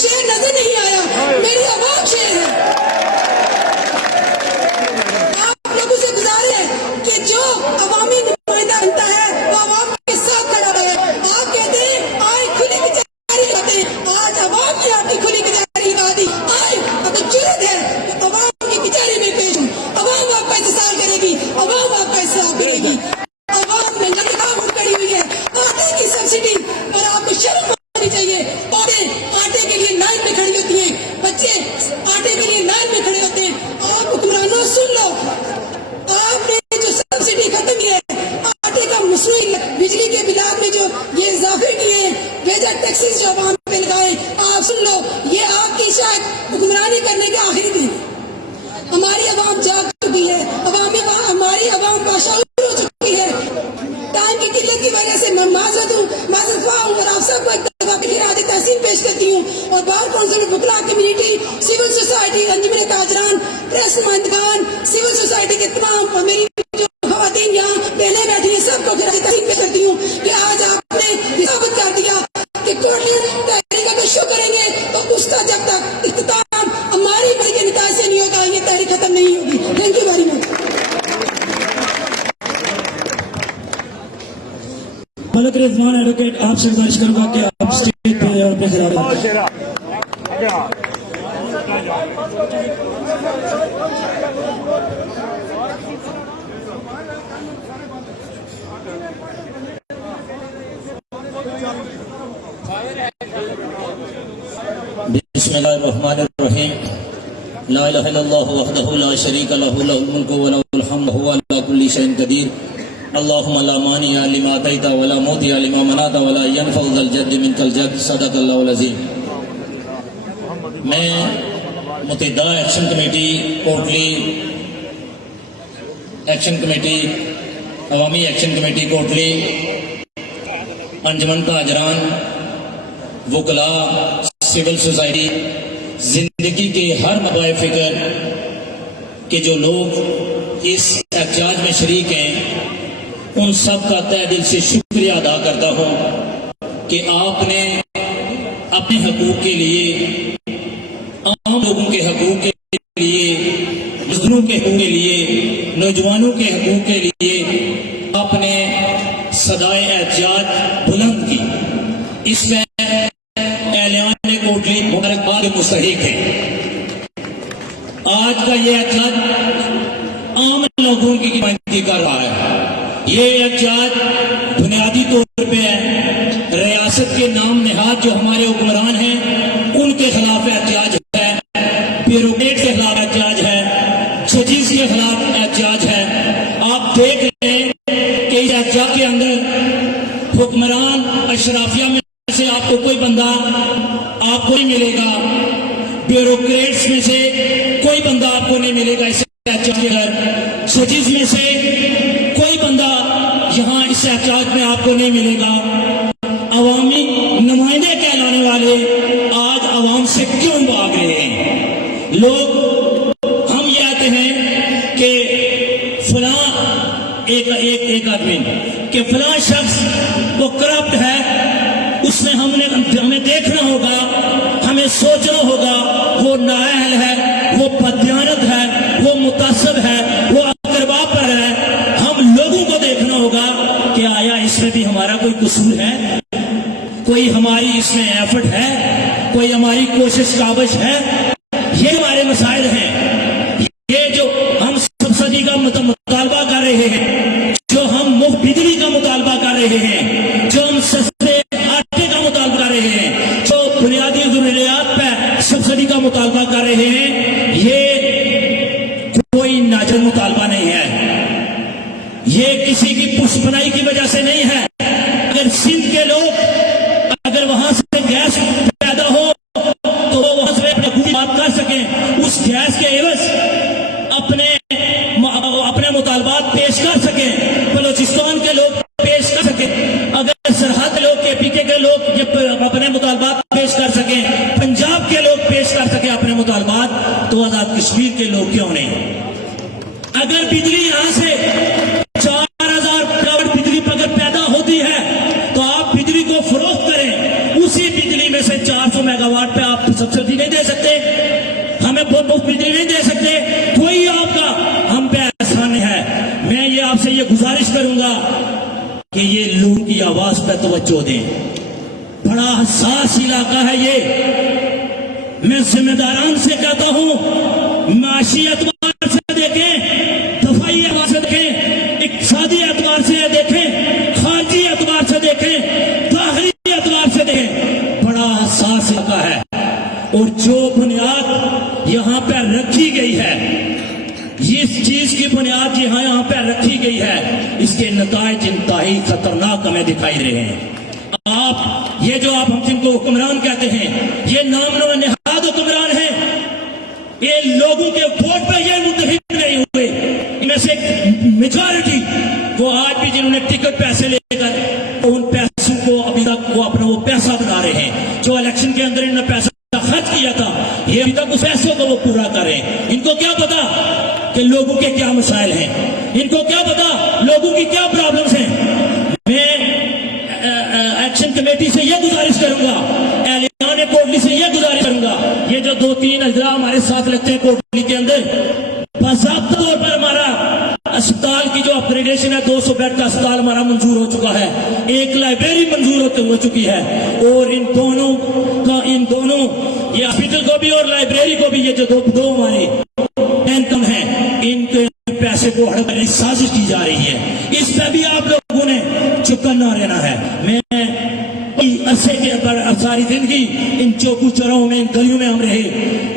और मेरी जो खवातीन यहाँ बहने बैठी हैं सबको खिराज तहसीन पेश करती हूँ कि आज आपने साबित कर दिया कि कोटली तहरीक अगर शुरू करेंगे तो उसका जब तक इख्तिताम हमारी बड़ी के निकाय से नहीं होगा ये तहरीक खत्म नहीं होगी। Thank you very much. Malak Rizwan advocate, आपसे गुजारिश करूंगा कि आप स्टेज पे और अपने खिलाफ बिस्मिल्लाहिर्रहमानिर्रहीम। ला इलाहा इल्लल्लाह वहदहु ला शरीका लहु लहुल मुल्कु व लहुल हम्दु व हुवा अला कुल्ली शैइन कदीर। अल्लाहुम्मा ला मानिया लिमा अतैता व ला मुतिया लिमा मनाता व ला यनफउ ज़ल जद्द मिनकल जद्द। सदक़ल्लाहुल अज़ीम। मैं मुत्तहिदा action committee Kotli action committee अवामी एक्शन कमेटी कोटली अंजमन ताजरान वकला सिविल सोसाइटी जिंदगी के हर मबाए फिक्र के जो लोग इस एहतजाज में शरीक हैं उन सब का तहे दिल से शुक्रिया अदा करता हूँ कि आपने अपने हकूक के लिए, आम लोगों के हकूक के लिए, मजदूरों के हकूक के लिए, नौजवानों के हकूक के लिए आपने सदाए एहतजाज बुलंद की। इसमें एलान कोटली मुबारकबाद मुस्तहिक है। आज का ये एहतजाज आम लोगों की नुमाइंदगी कर रहा है। ये एहतजाज बुनियादी तौर पे है रियासत के नाम निहाद जो हमारे हुक्मरान हैं उनके खिलाफ एहतजाज है, ब्यूरोक्रेट के खिलाफ एहतजाज है, जजीज के खिलाफ एहतजाज है। आप देख रहे हैं कि इस एहतजाज के अंदर हुक्मरान अशराफिया में से आपको कोई बंदा आपको नहीं मिलेगा, ब्यूरोक्रेट्स में से कोई बंदा आपको नहीं मिलेगा। इस एहतजाज के अंदर जजीज में से कोई बंदा यहाँ इस एहतजाज में आपको नहीं मिलेगा। अवामी नुमाइंदे कहलाने वाले आज अवाम से क्यों भाग रहे हैं? लोग हम ये कहते हैं कि फलां एक आदमी कि फलां शख्स वो करप्ट है, उसमें हमें देखना होगा, हमें सोचना होगा, वो नाअहल है, वो बददियानत है, वो मुतासब है, वो अकरबा पर है। हम लोगों को देखना होगा कि आया इसमें भी हमारा कोई कसूर है, कोई हमारी इसमें एफर्ट है, कोई हमारी कोशिश काबिश है। ये हमारे मसाइल हैं। ये जो हम सब्सिडी का मुतालबा कर रहे हैं, जो हम मुफ्त बिजली का मुतालबा कर रहे हैं, जो हम सस्ते आटे का मुतालबा कर रहे हैं, जो बुनियादी जरूरियात पर सब्सिडी का मुतालबा कर रहे हैं, ये कोई नाजायज मुतालबा नहीं है। ये किसी की पुष्पनाई की वजह से नहीं है। अगर सिंध के लोग अगर वहां से गैस पैदा हो तो वो वहां से बात कर सकें, उस गैस के एवज अपने मुतालबात पेश कर सकें, बलोचिस्तान के लोग पेश कर सकें। अगर सरहद लोग KPK के लोग अपने मुतालबात पेश कर सकें, पंजाब के लोग पेश कर सकें अपने मुतालबात, तो आजाद कश्मीर के लोग क्यों नहीं? अगर बिजली यहां से 4000 मेगावाट बिजली अगर पैदा होती है तो आप बिजली को फरोख्त करें, उसी बिजली में से 400 मेगावाट पे आप सब्सिडी नहीं दे सकते, हमें बहुत बिजली नहीं दे सकते, कोई आपका हम पे एहसान है। मैं ये आपसे ये गुजारिश करूंगा कि ये लोगों की आवाज पर तवज्जो दें। बड़ा हसास इलाका है ये। मैं जिम्मेदारान से कहता हूं, माशी एतबार से देखें, दफाई एतबार से देखें, इक्तिसादी एतबार से देखें, खारजी एतबार से देखें, दाखिली एतबार से देखें। बड़ा हसास इलाका है और जो बुनियाद यहाँ पर रखी गई है, जिस चीज की बुनियाद यहाँ पर रखी गई है, इसके नताइज इंतहाई खतरनाक हमें दिखाई दे रहे हैं। आप ये जो आप हम जिनको हुक्मरान कहते हैं, ये नाम निहाद हुक्मरान है। ये लोगों के वोट पर ये मुतहिद नहीं हुए। इनमें से मेजॉरिटी वो आज भी जिन्होंने टिकट पैसे लेकर उन पैसों को अभी तक वो अपना वो पैसा बना रहे हैं। जो इलेक्शन के अंदर इन्होंने पैसा खर्च किया था, ये अभी तक उस पैसों को वो पूरा कर रहे हैं। इनको क्या पता कि लोगों के क्या मसाइल हैं, इनको क्या पता लोगों की क्या प्रॉब्लम्स हैं। मैं एक्शन कमेटी से यह गुजारिश करूंगा, एहलियान कोटली से यह गुजारिश करूंगा, ये जो 2-3 अजरा हमारे साथ लगते हैं कोटली के अंदर, बाकायदा तौर पर हमारा अस्पताल की जो अपग्रेडेशन है, 200 बेड का अस्पताल हमारा मंजूर हो चुका है, एक लाइब्रेरी मंजूर हो चुकी है, और इन दोनों ये हॉस्पिटल को भी और लाइब्रेरी को भी, ये जो दो हमारे इनकम है, इनके पैसे को हड़प करने की साजिश की जा रही है। इस पर भी आप लोगों ने चुकन्ना रहना है। मैं अरसे के सारी जिंदगी इन चौकू चौराहों में, इन गलियों में हम रहे।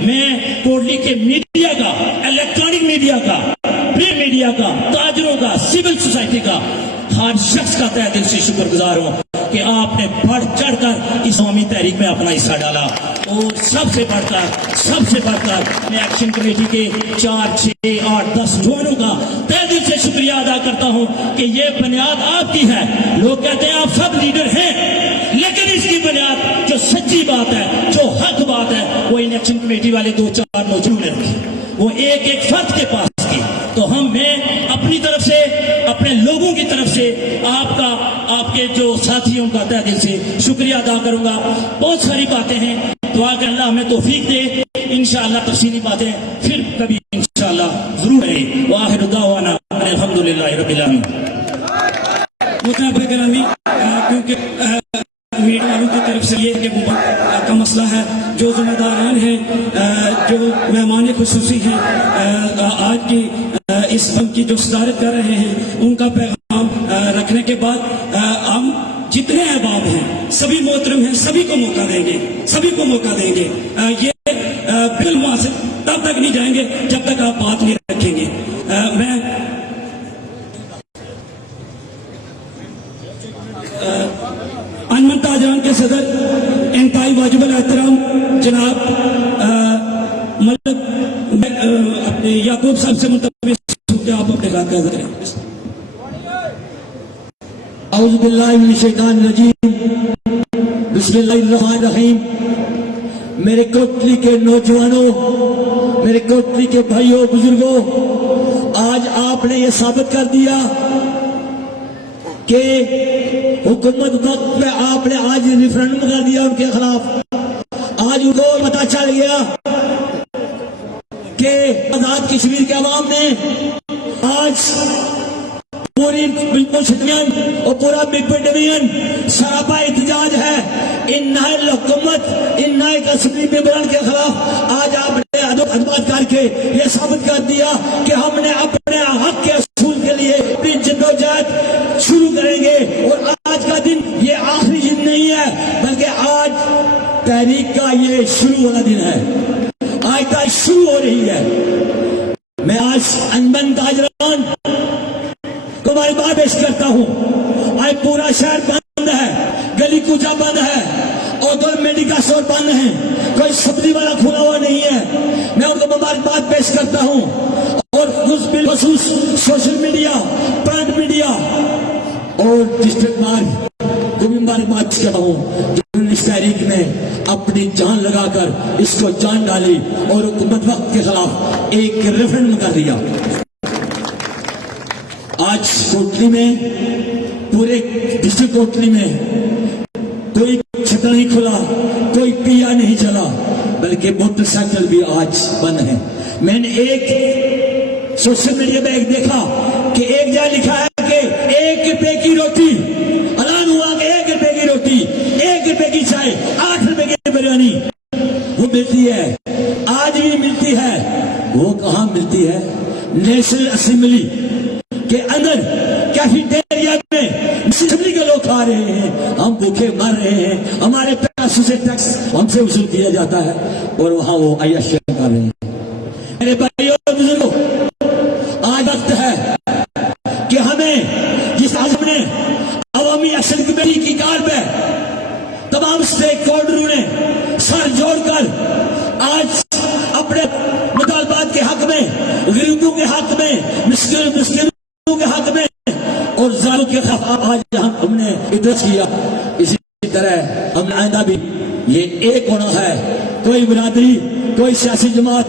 मैं कोटली के मीडिया का, इलेक्ट्रॉनिक मीडिया का, प्रिंट मीडिया का, ताजरों का, सिविल सोसाइटी का, हर शख्स का तहे दिल से शुक्रगुजार हूं कि आपने बढ़ चढ़कर इस कौमी तहरीक में अपना हिस्सा डाला। और सबसे बढ़कर मैं एक्शन कमेटी के 4, 6, 8, 10 जवानों का तहे दिल से शुक्रिया अदा करता हूं कि ये बुनियाद आपकी है। लोग कहते हैं आप सब लीडर हैं, लेकिन इसकी बुनियाद जो सच्ची बात है, जो हक बात है, वो इन एक्शन कमेटी वाले 2-4 नौजवानों ने रखी, वो एक फर्द के पास की। तो मैं अपनी तरफ से, अपने लोगों की तरफ से आपके जो साथियों का तहे दिल से शुक्रिया अदा करूंगा। बहुत सारी बातें हैं, दुआ कर अल्लाह हमें तौफीक दे। इंशाअल्लाह तफसीली बातें फिर कभी इंशाअल्लाह जरूर है। वाहिर दावाना अल्हम्दुलिल्लाहि रब्बिल आलमीन। मुताबिक ग्रामी, क्योंकि मीडिया वालों की तरफ से ये कि का मसला है, जो जिम्मेदारान हैं, जो मेहमान खुसूसी हैं, आज की इस बम की जो सदारत कर रहे हैं, उनका पैगाम रखने के बाद हम जितने अहबाब हैं, सभी मोहतरम हैं, सभी को मौका देंगे। ये बिल वहां से तब तक नहीं जाएंगे जब तक आप बात नहीं रखेंगे। मैं अनमन ताजरान के सदर इंतहाई वाजिबुल एहतराम जनाब अपने याकूब साहब से मुंतज़िर आप अपने बात कर करें। औज़ु बिल्लाहि मिनश शैतानिर रजीम, बिस्मिल्लाहिर रहीम। मेरे कोटली के नौजवानों, मेरे कोटली के भाइयों बुजुर्गों, आज आपने ये साबित कर दिया कि हुकूमत वक्त पे आपने आज रेफरेंडम कर दिया उनके खिलाफ। आज उनको पता चल गया कि आजाद कश्मीर के अवाम ने आज पूरी बिल्कुल शिदमियन और पूरा बिल्कुल डिवीजन सरापा एहतजाज है इन नायल हुकूमत, इन नायल कश्मीर मेंबरान के खिलाफ। आज आपने अदबात करके ये साबित कर दिया कि हमने अपने हक के असूल के लिए अपनी जद्दोजहद शुरू करेंगे। और आज का दिन ये आखिरी दिन नहीं है, बल्कि आज तहरीक का ये शुरू वाला दिन है, आज का शुरू हो रही है। मैं आज अनबन ताजरान को मुबारकबाद पेश करता हूँ। आज पूरा शहर बंद है, गली कूचा बंद है, और दो मेडिकल स्टोर बंद है, कोई सब्जी वाला खुला हुआ नहीं है। मैं उनको मुबारकबाद पेश करता हूँ। और उस बिलखसूस सोशल मीडिया, प्रिंट मीडिया और डिस्ट्रिक्ट मार्ग को भी मुबारकबाद करता हूँ, जो इस तहरीक में अपनी जान लगाकर इसको जान डाली और हुकूमत वक्त के खिलाफ एक रेफरेंडम कर दिया। आज कोटली में, पूरे डिस्ट्रिक्ट कोटली में कोई छतर नहीं खुला, कोई पिया नहीं चला, बल्कि मोटरसाइकिल भी आज बंद है। मैंने एक सोशल मीडिया पे एक देखा कि एक जगह लिखा है कि 1 रुपए की रोटी, ऐलान हुआ कि 1 रुपए की रोटी, 1 रुपए की चाय, 8 रुपए की बिरयानी वो मिलती है, आज भी मिलती है। वो कहाँ मिलती है? नेशनल असेंबली के अंदर कैफेटेरिया में असेंबली के लोग खा रहे हैं, हम भूखे मर रहे हैं, हमारे पैसों से टैक्स हमसे वसूल किया जाता है और वहां वो अय्याशी कर रहे हैं। मेरे भाइयों और बुजुर्गों, आज वक्त है कि हमें जिस आज़म ने अवामी एक्शन कमेटी की कार पे तमाम स्टेक होल्डरों ने सर जोड़कर आज अपने मुतालबात के हक में, गरीबों के हक में, मिस्किनों के हक में और जालिमों के खिलाफ आज हमने इदरस किया। इसी तरह हम आइंदा भी ये एक होना है, कोई बिरादरी, कोई सियासी जमात,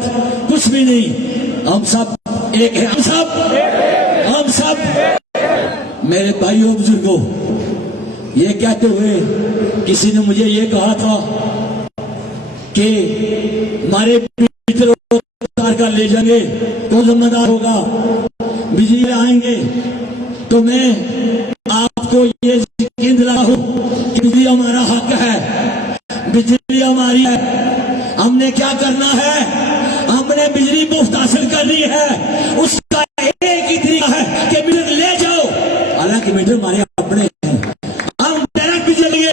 कुछ भी नहीं, हम सब एक है हम सब मेरे भाइयों बुजुर्गों, ये कहते हुए किसी ने मुझे ये कहा था कि हमारे मीटर तार का ले जाएंगे तो जिम्मेदार होगा, बिजली आएंगे। तो मैं आपको ये यकीन दिला हूं कि बिजली हमारा हक है, बिजली हमारी है। हमने क्या करना है, हमने बिजली मुफ्त हासिल करनी है। उसका एक ही तरीका है कि मीटर ले जाओ, हालांकि मीटर हमारे अपने हैं, हम डायरेक्ट बिजली लेंगे।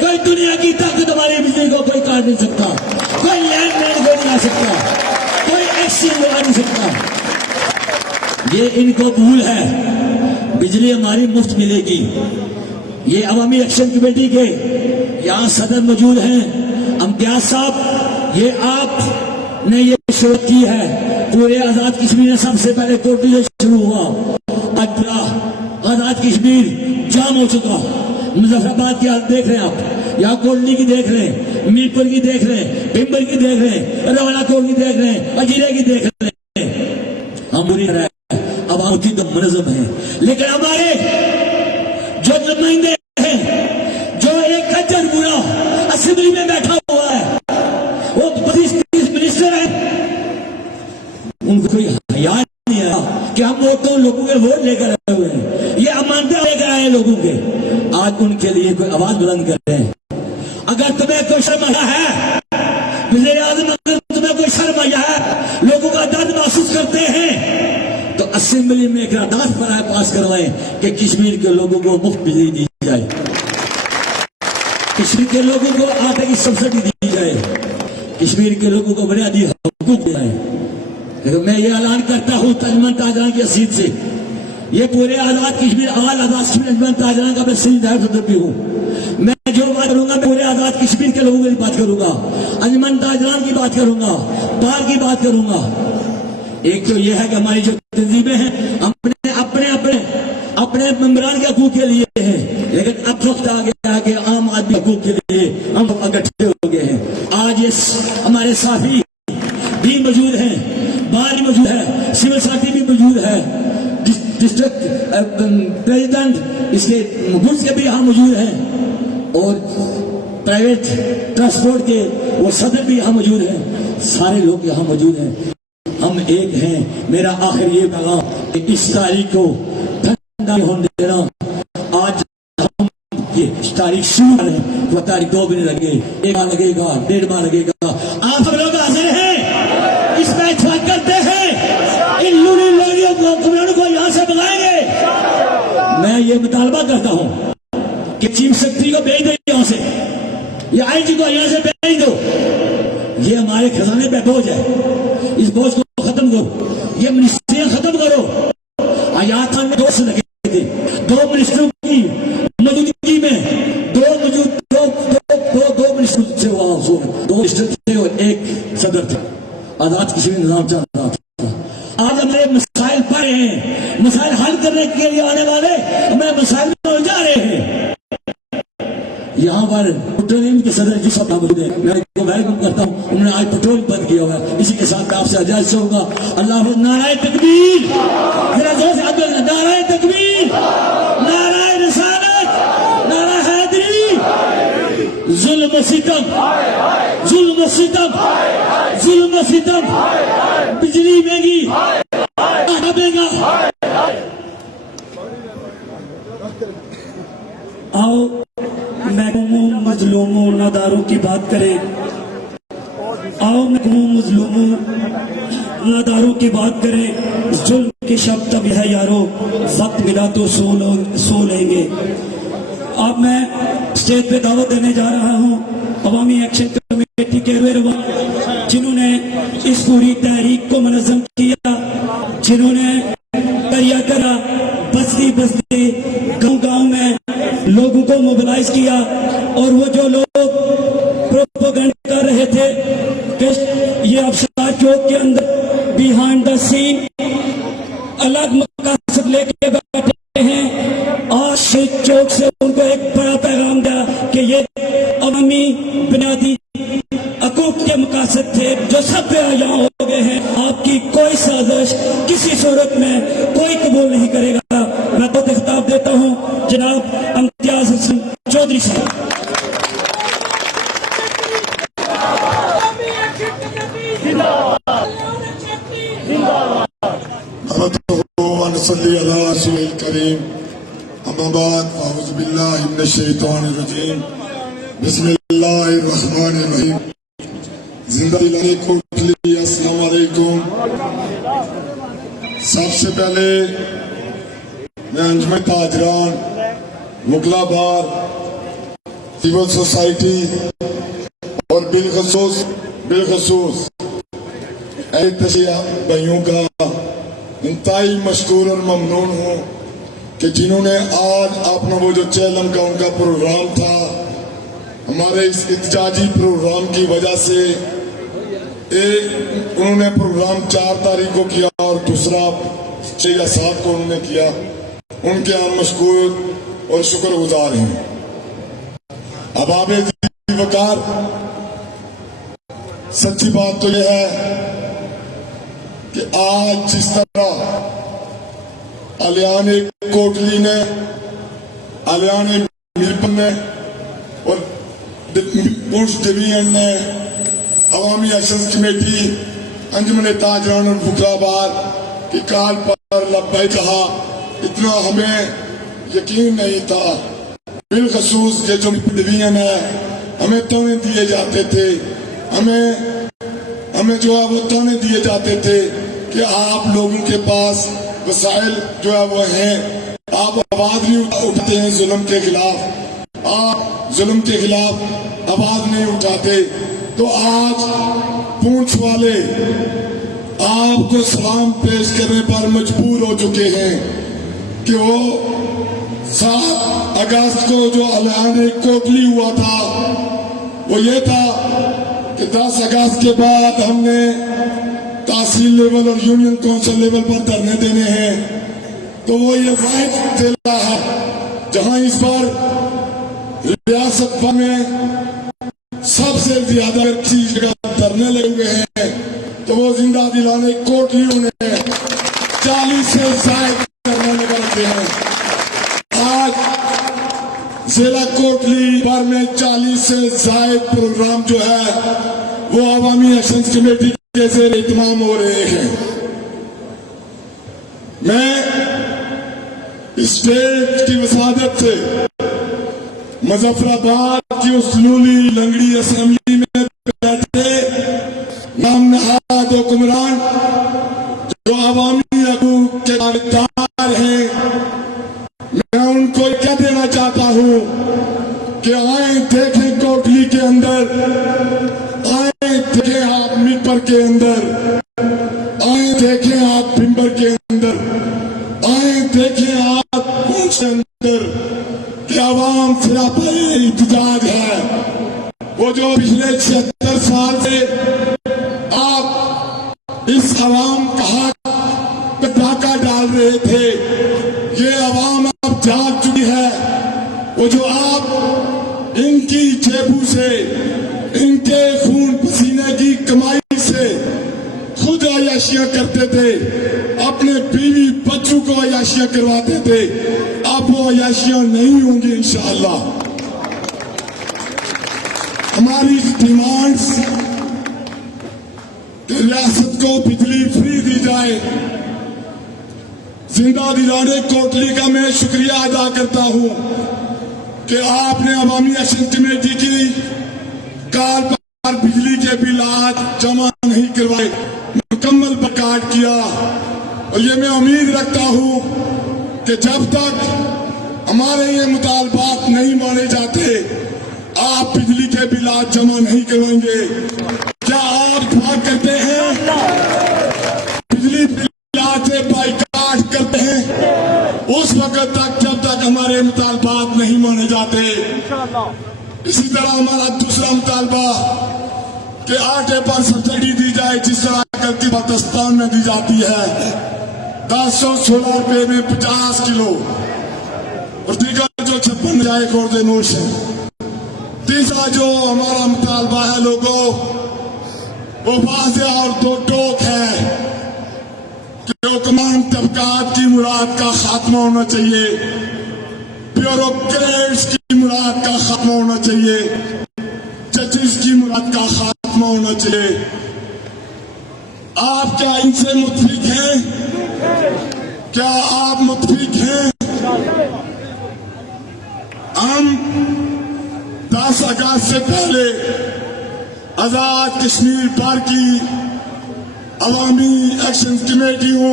कोई दुनिया की ताकत हमारी बिजली को कोई काट नहीं सकता, कोई लैंडलाइन को नहीं आ सकता, कोई एक्सचेंज लगा नहीं सकता। ये इनको भूल है, बिजली हमारी मुफ्त मिलेगी। ये अवामी एक्शन कमेटी के यहाँ सदर मौजूद हैं इम्तियाज साहब, ये आपने ये शुरू की है। पूरे आजाद कश्मीर में सबसे पहले कोटली से शुरू हुआ, आज पूरा आजाद कश्मीर जाम हो चुका। मुजफ्फराबाद की हालत देख रहे हैं आप, यहाँ कोटली की देख रहे हैं, मीरपुर की देख रहे हैं, भिम्बर की देख रहे हैं, रवाना कोट की देख रहे हैं, अजीरे की देख रहे हैं। हम बुरी तरह अब होती तो मुनज़्ज़म है, लेकिन हमारे जो नुमाइंदे हैं, जो एक खच्चर बुरा असेंबली में बैठा हुआ है, वो 30 मिनिस्टर है, उनको कोई हया नहीं आया कि हम वोटों लोगों के वोट लेकर आए हुए हैं, ये अमानतें लेकर आए लोगों के। आज उनके लिए कोई आवाज बुलंद कर रहे हैं। अगर तुम्हें कोई शर्म आया है, वज़ीर आज़म, अगर तुम्हें कोई शर्म आया है, लोगों का दर्द महसूस करते हैं, तो असेंबली में एक करारदाद पर पास करवाएं कि कश्मीर के लोगों को मुफ्त बिजली दी जाए, कश्मीर के लोगों को आटे की सब्सिडी दी जाए, कश्मीर के लोगों को बुनियादी हकूक दिए जाए। लेकिन मैं ये ऐलान करता हूं तंजमन ताजरान की हसीद से, ये पूरे आजाद कश्मीर अंजमन ताजरान का मैं सीधा सदर भी हूं। मैं जो बात करूंगा, मैं पूरे आजाद कश्मीर के लोगों की बात करूंगा, अंजमन ताजरान की बात करूंगा, बार की बात करूंगा। एक तो यह है कि हमारी जो तंजीमें हैं, हमने अपने अपने अपने मेंबरान के हकूक के लिए हैं, लेकिन अब वक्त आ गया कि आम आदमी हकूक के लिए हम इकट्ठे हो गए हैं। आज ये हमारे साथी भी मौजूद हैं, बार मौजूद है, सिविल साथी भी मौजूद है, डिस्ट्रिक्ट प्रेसिडेंट इसके गुड्स के भी यहाँ मौजूद हैं, और प्राइवेट ट्रांसपोर्ट के वो सदर भी यहाँ मौजूद हैं। सारे लोग यहाँ मौजूद हैं, हम एक हैं। मेरा आखिर ये पैगाम कि इस तारीख को ठंडा होने देना। आज हम ये तारीख शुरू करें तो तारीख 2 भी नहीं लगे, 1 माह लगेगा, 1.5 माह लगेगा। आप सब लोग हाजिर हैं, इसमें इत्तेफाक करते हैं, इन लूनी लोगों को यहाँ से भगाएंगे। मैं ये मुतालबा करता हूँ कि चीफ सेक्रेटरी को भेज दो यहाँ से, या IG को यहाँ से भेज दो। ये हमारे खजाने पे बोझ है, इस बोझ को खत्म करो, ये मिनिस्ट्रियां खत्म करो। आयात खान में 2 से लगे थे, 2 मिनिस्टरों की मौजूदगी में, 2 मिनिस्टर से 2 मिनिस्टर थे और 1 सदर थे। आजाद कश्मीर निजाम चल रहा था। आज हमारे मसाइल पड़े हैं, मसाइल हल करने के लिए आने वाले हमें मसाइल में उलझा रहे हैं। यहाँ पर पेट्रोलियम के सदर जी सब मौजूद है, मैं उनको वेलकम करता हूँ। उन्होंने आज पेट्रोल बंद किया हुआ है। इसी के साथ आपसे इजाजत से होगा। अल्लाह नाराए तकबीर, नाराए तकबीर, नाराए रिसालत, नारा हैदरी। जुल्म सितम, जुल्म सितम, जुल्म सितम, बिजली महंगी दबेगा। आओ महकूमों मजलूमों नादारों की बात करें, आओ महकूमों मजलूमों नादारों की बात करें। जुल्म की शब तब है यारो, वक्त मिला तो सो लेंगे। अब मैं स्टेज पे दावत देने जा रहा हूँ अवामी एक्शन कमेटी के रहनुमा, जिन्होंने इस पूरी तहरीक को मुनज़्ज़म किया, जिन्होंने दरिया करा बस्ती बस्ती गांव-गांव में लोगों को मोबिलाइज किया। और वो जो लोग प्रोपेगेंडा कर रहे थे कि ये अफसार चौक के अंदर बिहाइंड द सीन अलग मकसद लेके बैठे हैं, आज शेख चौक से उनको एक बड़ा पैगाम दिया कि ये अवामी बुनियादी हकूक के मकसद थे जो सब पे यहाँ हो गए हैं। आपकी कोई साजिश किसी सूरत सल्ली अला रसूलिल करीम अम्मा बाद अऊज़ु बिल्लाहि मिनश शैतानिर रजीम बिस्मिल्लाहिर रहमानिर रहीम। जिंदा दिलाने कोटली अस्सलाम वालेकुम। सबसे पहले मैं अंजुमन ताजरान मुगलाबाद सिविल सोसाइटी और बिलखसूस तशिया भाइयों का इंतहाई मशकूर और ममनून हूँ कि जिन्होंने आज अपना वो जो चैलम का उनका प्रोग्राम था, हमारे इस इत्जाजी प्रोग्राम की वजह से एक उन्होंने प्रोग्राम 4 तारीख को किया और दूसरा 6 या 7 को उन्होंने किया। उनके हम मशकूर और शुक्रगुजार हैं। अब आबे वकार सच्ची बात तो यह है कि आज जिस तरह अलियाने कोटली ने, अलियाने मीरपुर ने और पुंछ डिवीजन ने, अवामी एक्शन कमेटी, अंजुमन ताजरान और फुकराबाद की काल पर लब्बैक कहा, इतना हमें यकीन नहीं था। बिलखसूस ये जो डिवीजन है, हमें ताने दिए जाते थे, हमें जो है वो ताने दिए जाते थे कि आप लोगों के पास वसाइल जो है वो हैं, आप आवाज नहीं उठाते हैं जुल्म के खिलाफ, आप जुल्म के खिलाफ आवाज नहीं उठाते। तो आज पूंछ वाले आपको सलाम पेश करने पर मजबूर हो चुके हैं कि वो 7 अगस्त को जो अलियाने कोटली हुआ था वो ये था कि 10 अगस्त के बाद हमने तहसील लेवल और यूनियन काउंसिल लेवल पर धरने देने हैं। तो वो ये वाहिद जिला है जहां इस बार रियासत भर में सबसे ज्यादा चीज धरने लगे हुए हैं, तो वो जिंदा दिलाने कोटलियों ने 40 से ज्यादा धरने लगा रखे हैं। आज जिला कोटली भर में 40 से ज्यादा प्रोग्राम जो है वो अवामी एक्शन कमेटी के जेर इत्माम हो रहे हैं। मैं स्टेट की वसादत से मुजफ्फराबाद की उस लूली लंगड़ी असेंबली में बैठे नाम नहाद हुक्मरान जो अवामी अगू के दावेदार हैं, मैं उनको क्या देना चाहता हूं कि आए देखें कोटली के अंदर, आए देखें आप मीरपुर के अंदर, आए देखें आप भिंबर के अंदर, आए देखें आप पूंछ के अंदर कि आवाम सिरापा इhtजाज है। वो जो पिछले 76 साल से आप इस आवाम का हक पे डाका डाल रहे थे, ये आवाम अब जाग चुकी है। वो जो आप इनकी जेबू से, इनके खून पसीने की कमाई से खुद अयाशियां करते थे, अपने बीवी बच्चों को अयाशियां करवाते थे, अब वो अयाशियां नहीं होंगी इंशाअल्लाह। हमारी डिमांड्स कि रियासत को बिजली फ्री दी जाए। जिंदा दिलाने कोटली का मैं शुक्रिया अदा करता हूं कि आपने अवामी एक्शन कमेटी की काल पर बिजली के बिल आज जमा नहीं करवाए, मुकम्मल बकाट किया। और ये मैं उम्मीद रखता हूं कि जब तक हमारे ये मुतालबात नहीं माने जाते, आप बिजली के बिल आज जमा नहीं करवाएंगे। क्या आप दुआ करते हैं बिजली बिल से बाइकाट करते हैं उस वक्त तक जब तक हमारे मुतालबात नहीं माने जाते। इसी तरह हमारा दूसरा मुतालबा कि आटे पर सब्सिडी दी जाए जिस तरह करके पाकिस्तान में दी जाती है, 1016 रुपए में 50 किलो, और दीगर जो 56 जाए कोर्दे नोश है। तीसरा जो हमारा मुतालबा है लोगों, वो वाज़ेह और दो टोक है कि हुक्मरान तबकात की मुराद का खात्मा होना चाहिए, ब्यूरोक्रेट्स की मुराद का खात्मा होना चाहिए, जजेस की मुराद का खात्मा होना चाहिए। आप क्या इनसे मुतफिक हैं क्या आप मुतफिक हैं? हम 10 अगस्त से पहले आजाद कश्मीर पार्टी अवामी एक्शन कमेटियों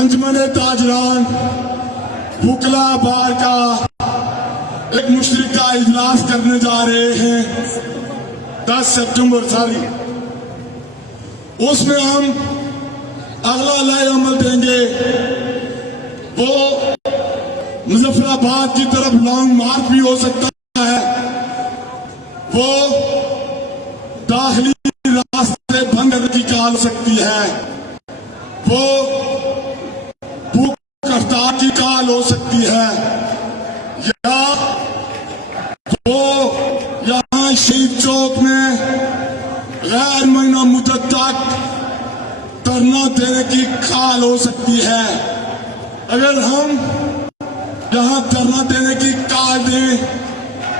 अंजुमन ताजरान बुकला बार का एक मुश्तरका इजलास करने जा रहे हैं 10 सितंबर उसमें हम अगला लाए अमल देंगे। वो मुजफ्फराबाद की तरफ लॉन्ग मार्च भी हो सकता है, वो दाखिली रास्ते बंद करने की काल हो सकती है, वो भूख हड़ताल की काल हो सकती है, या वो यहाँ शहीद चौक में गैर महीना मुद्दत तक धरना देने की काल हो सकती है। अगर हम यहाँ धरना देने की काल दें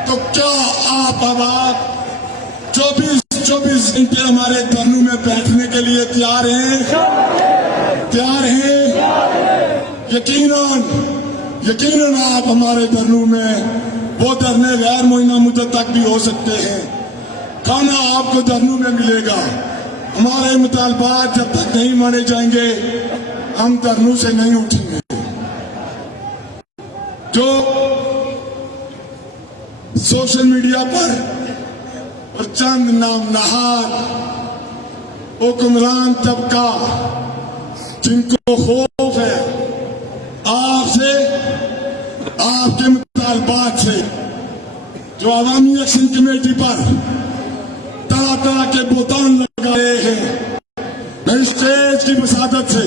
तो क्या आप अब 24 घंटे हमारे धरनों में बैठने के लिए तैयार हैं? तैयार हैं? यकीनन आप हमारे धरनों में वो धरने गैर मुआयना मुद्दत तक भी हो सकते हैं। खाना आपको धरनों में मिलेगा। हमारे मुतालबात जब तक नहीं माने जाएंगे हम धरनों से नहीं उठेंगे। जो सोशल मीडिया पर और चंद नाम नहार हुक्मरान तबका जिनको खौफ है आपसे, आपके मुतालबात से, जो अवामी एक्शन कमेटी पर तरह तरह के बोतान लगा रहे हैं, स्टेज की वसादत से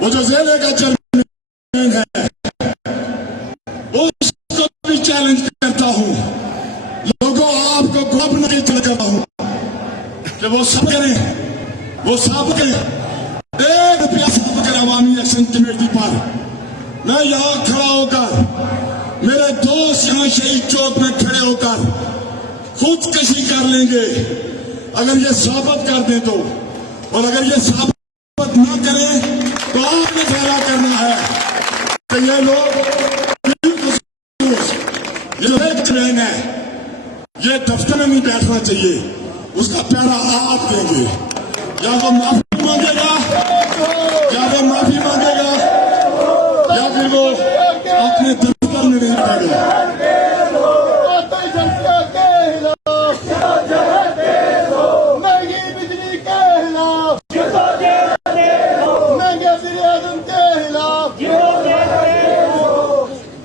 वो जो ज़िले का चेयरमैन है उसको भी चैलेंज करता हूं। लोगों आपको ग्रुप नहीं चलाता हूं कि वो सब करें, वो सब करें। 1 रुपया सब करें अवामी एक्शन कमेटी पर। मैं यहां खड़ा होकर, मेरे दोस्त यहां शहीद चौक में खड़े होकर खुदकशी कर लेंगे अगर ये साबित कर दें तो, और अगर ये साबित न करें तो आपने फैसला करना है कि ये लोग ट्रेन है, ये दफ्तर में नहीं बैठना चाहिए, उसका प्यारा आप देंगे। या वो माफी मांगेगा, या फिर वो अपने दफ्तर में नहीं बैठेगा।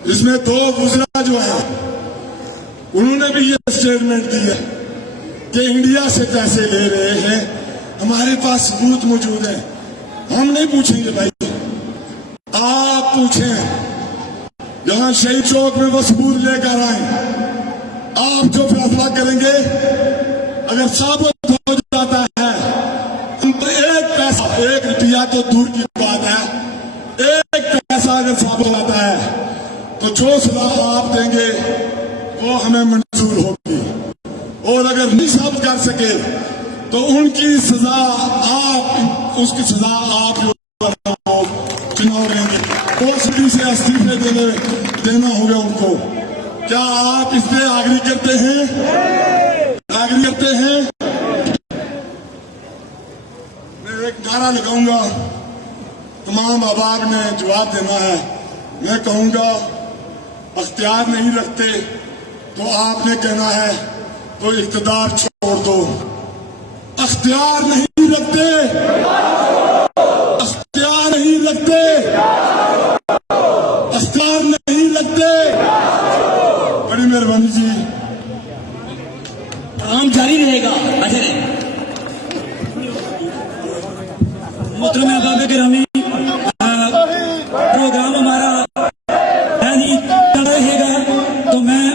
इसमें 2 गुजरा जो है उन्होंने भी ये स्टेटमेंट दी है कि इंडिया से पैसे ले रहे हैं, हमारे पास सबूत मौजूद है। हम नहीं पूछेंगे भाई, आप पूछें। जहां शहीद चौक में वो सबूत लेकर आए, आप जो फैसला करेंगे अगर साबित हो जाता है, हम तो 1 पैसा 1 रुपया तो दूर की बात है, 1 पैसा अगर साबित हो जाता है तो जो सजा आप देंगे वो हमें मंजूर होगी, और अगर नहीं साबित कर सके तो उनकी सजा उसकी सजा आप चुनाव लेंगे, पॉसिबिलिटी से इस्तीफे देना होगा उनको। क्या आप इस पे आग्रह करते हैं? मैं एक नारा लगाऊंगा, तमाम अहबाब ने जवाब देना है। मैं कहूंगा अख्तियार नहीं रखते तो आपने कहना है तो इख्तियार छोड़ दो। अख्तियार नहीं रखते, अख्तियार नहीं रखते, अख्तियार नहीं रखते। बड़ी मेहरबानी जी। काम जारी रहेगा। मोहतरम अहबाब गिरामी, प्रोग्राम हमारा रहेगा तो मैं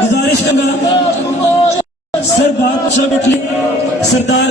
गुजारिश करूंगा सर बादशाह बिटली सरदार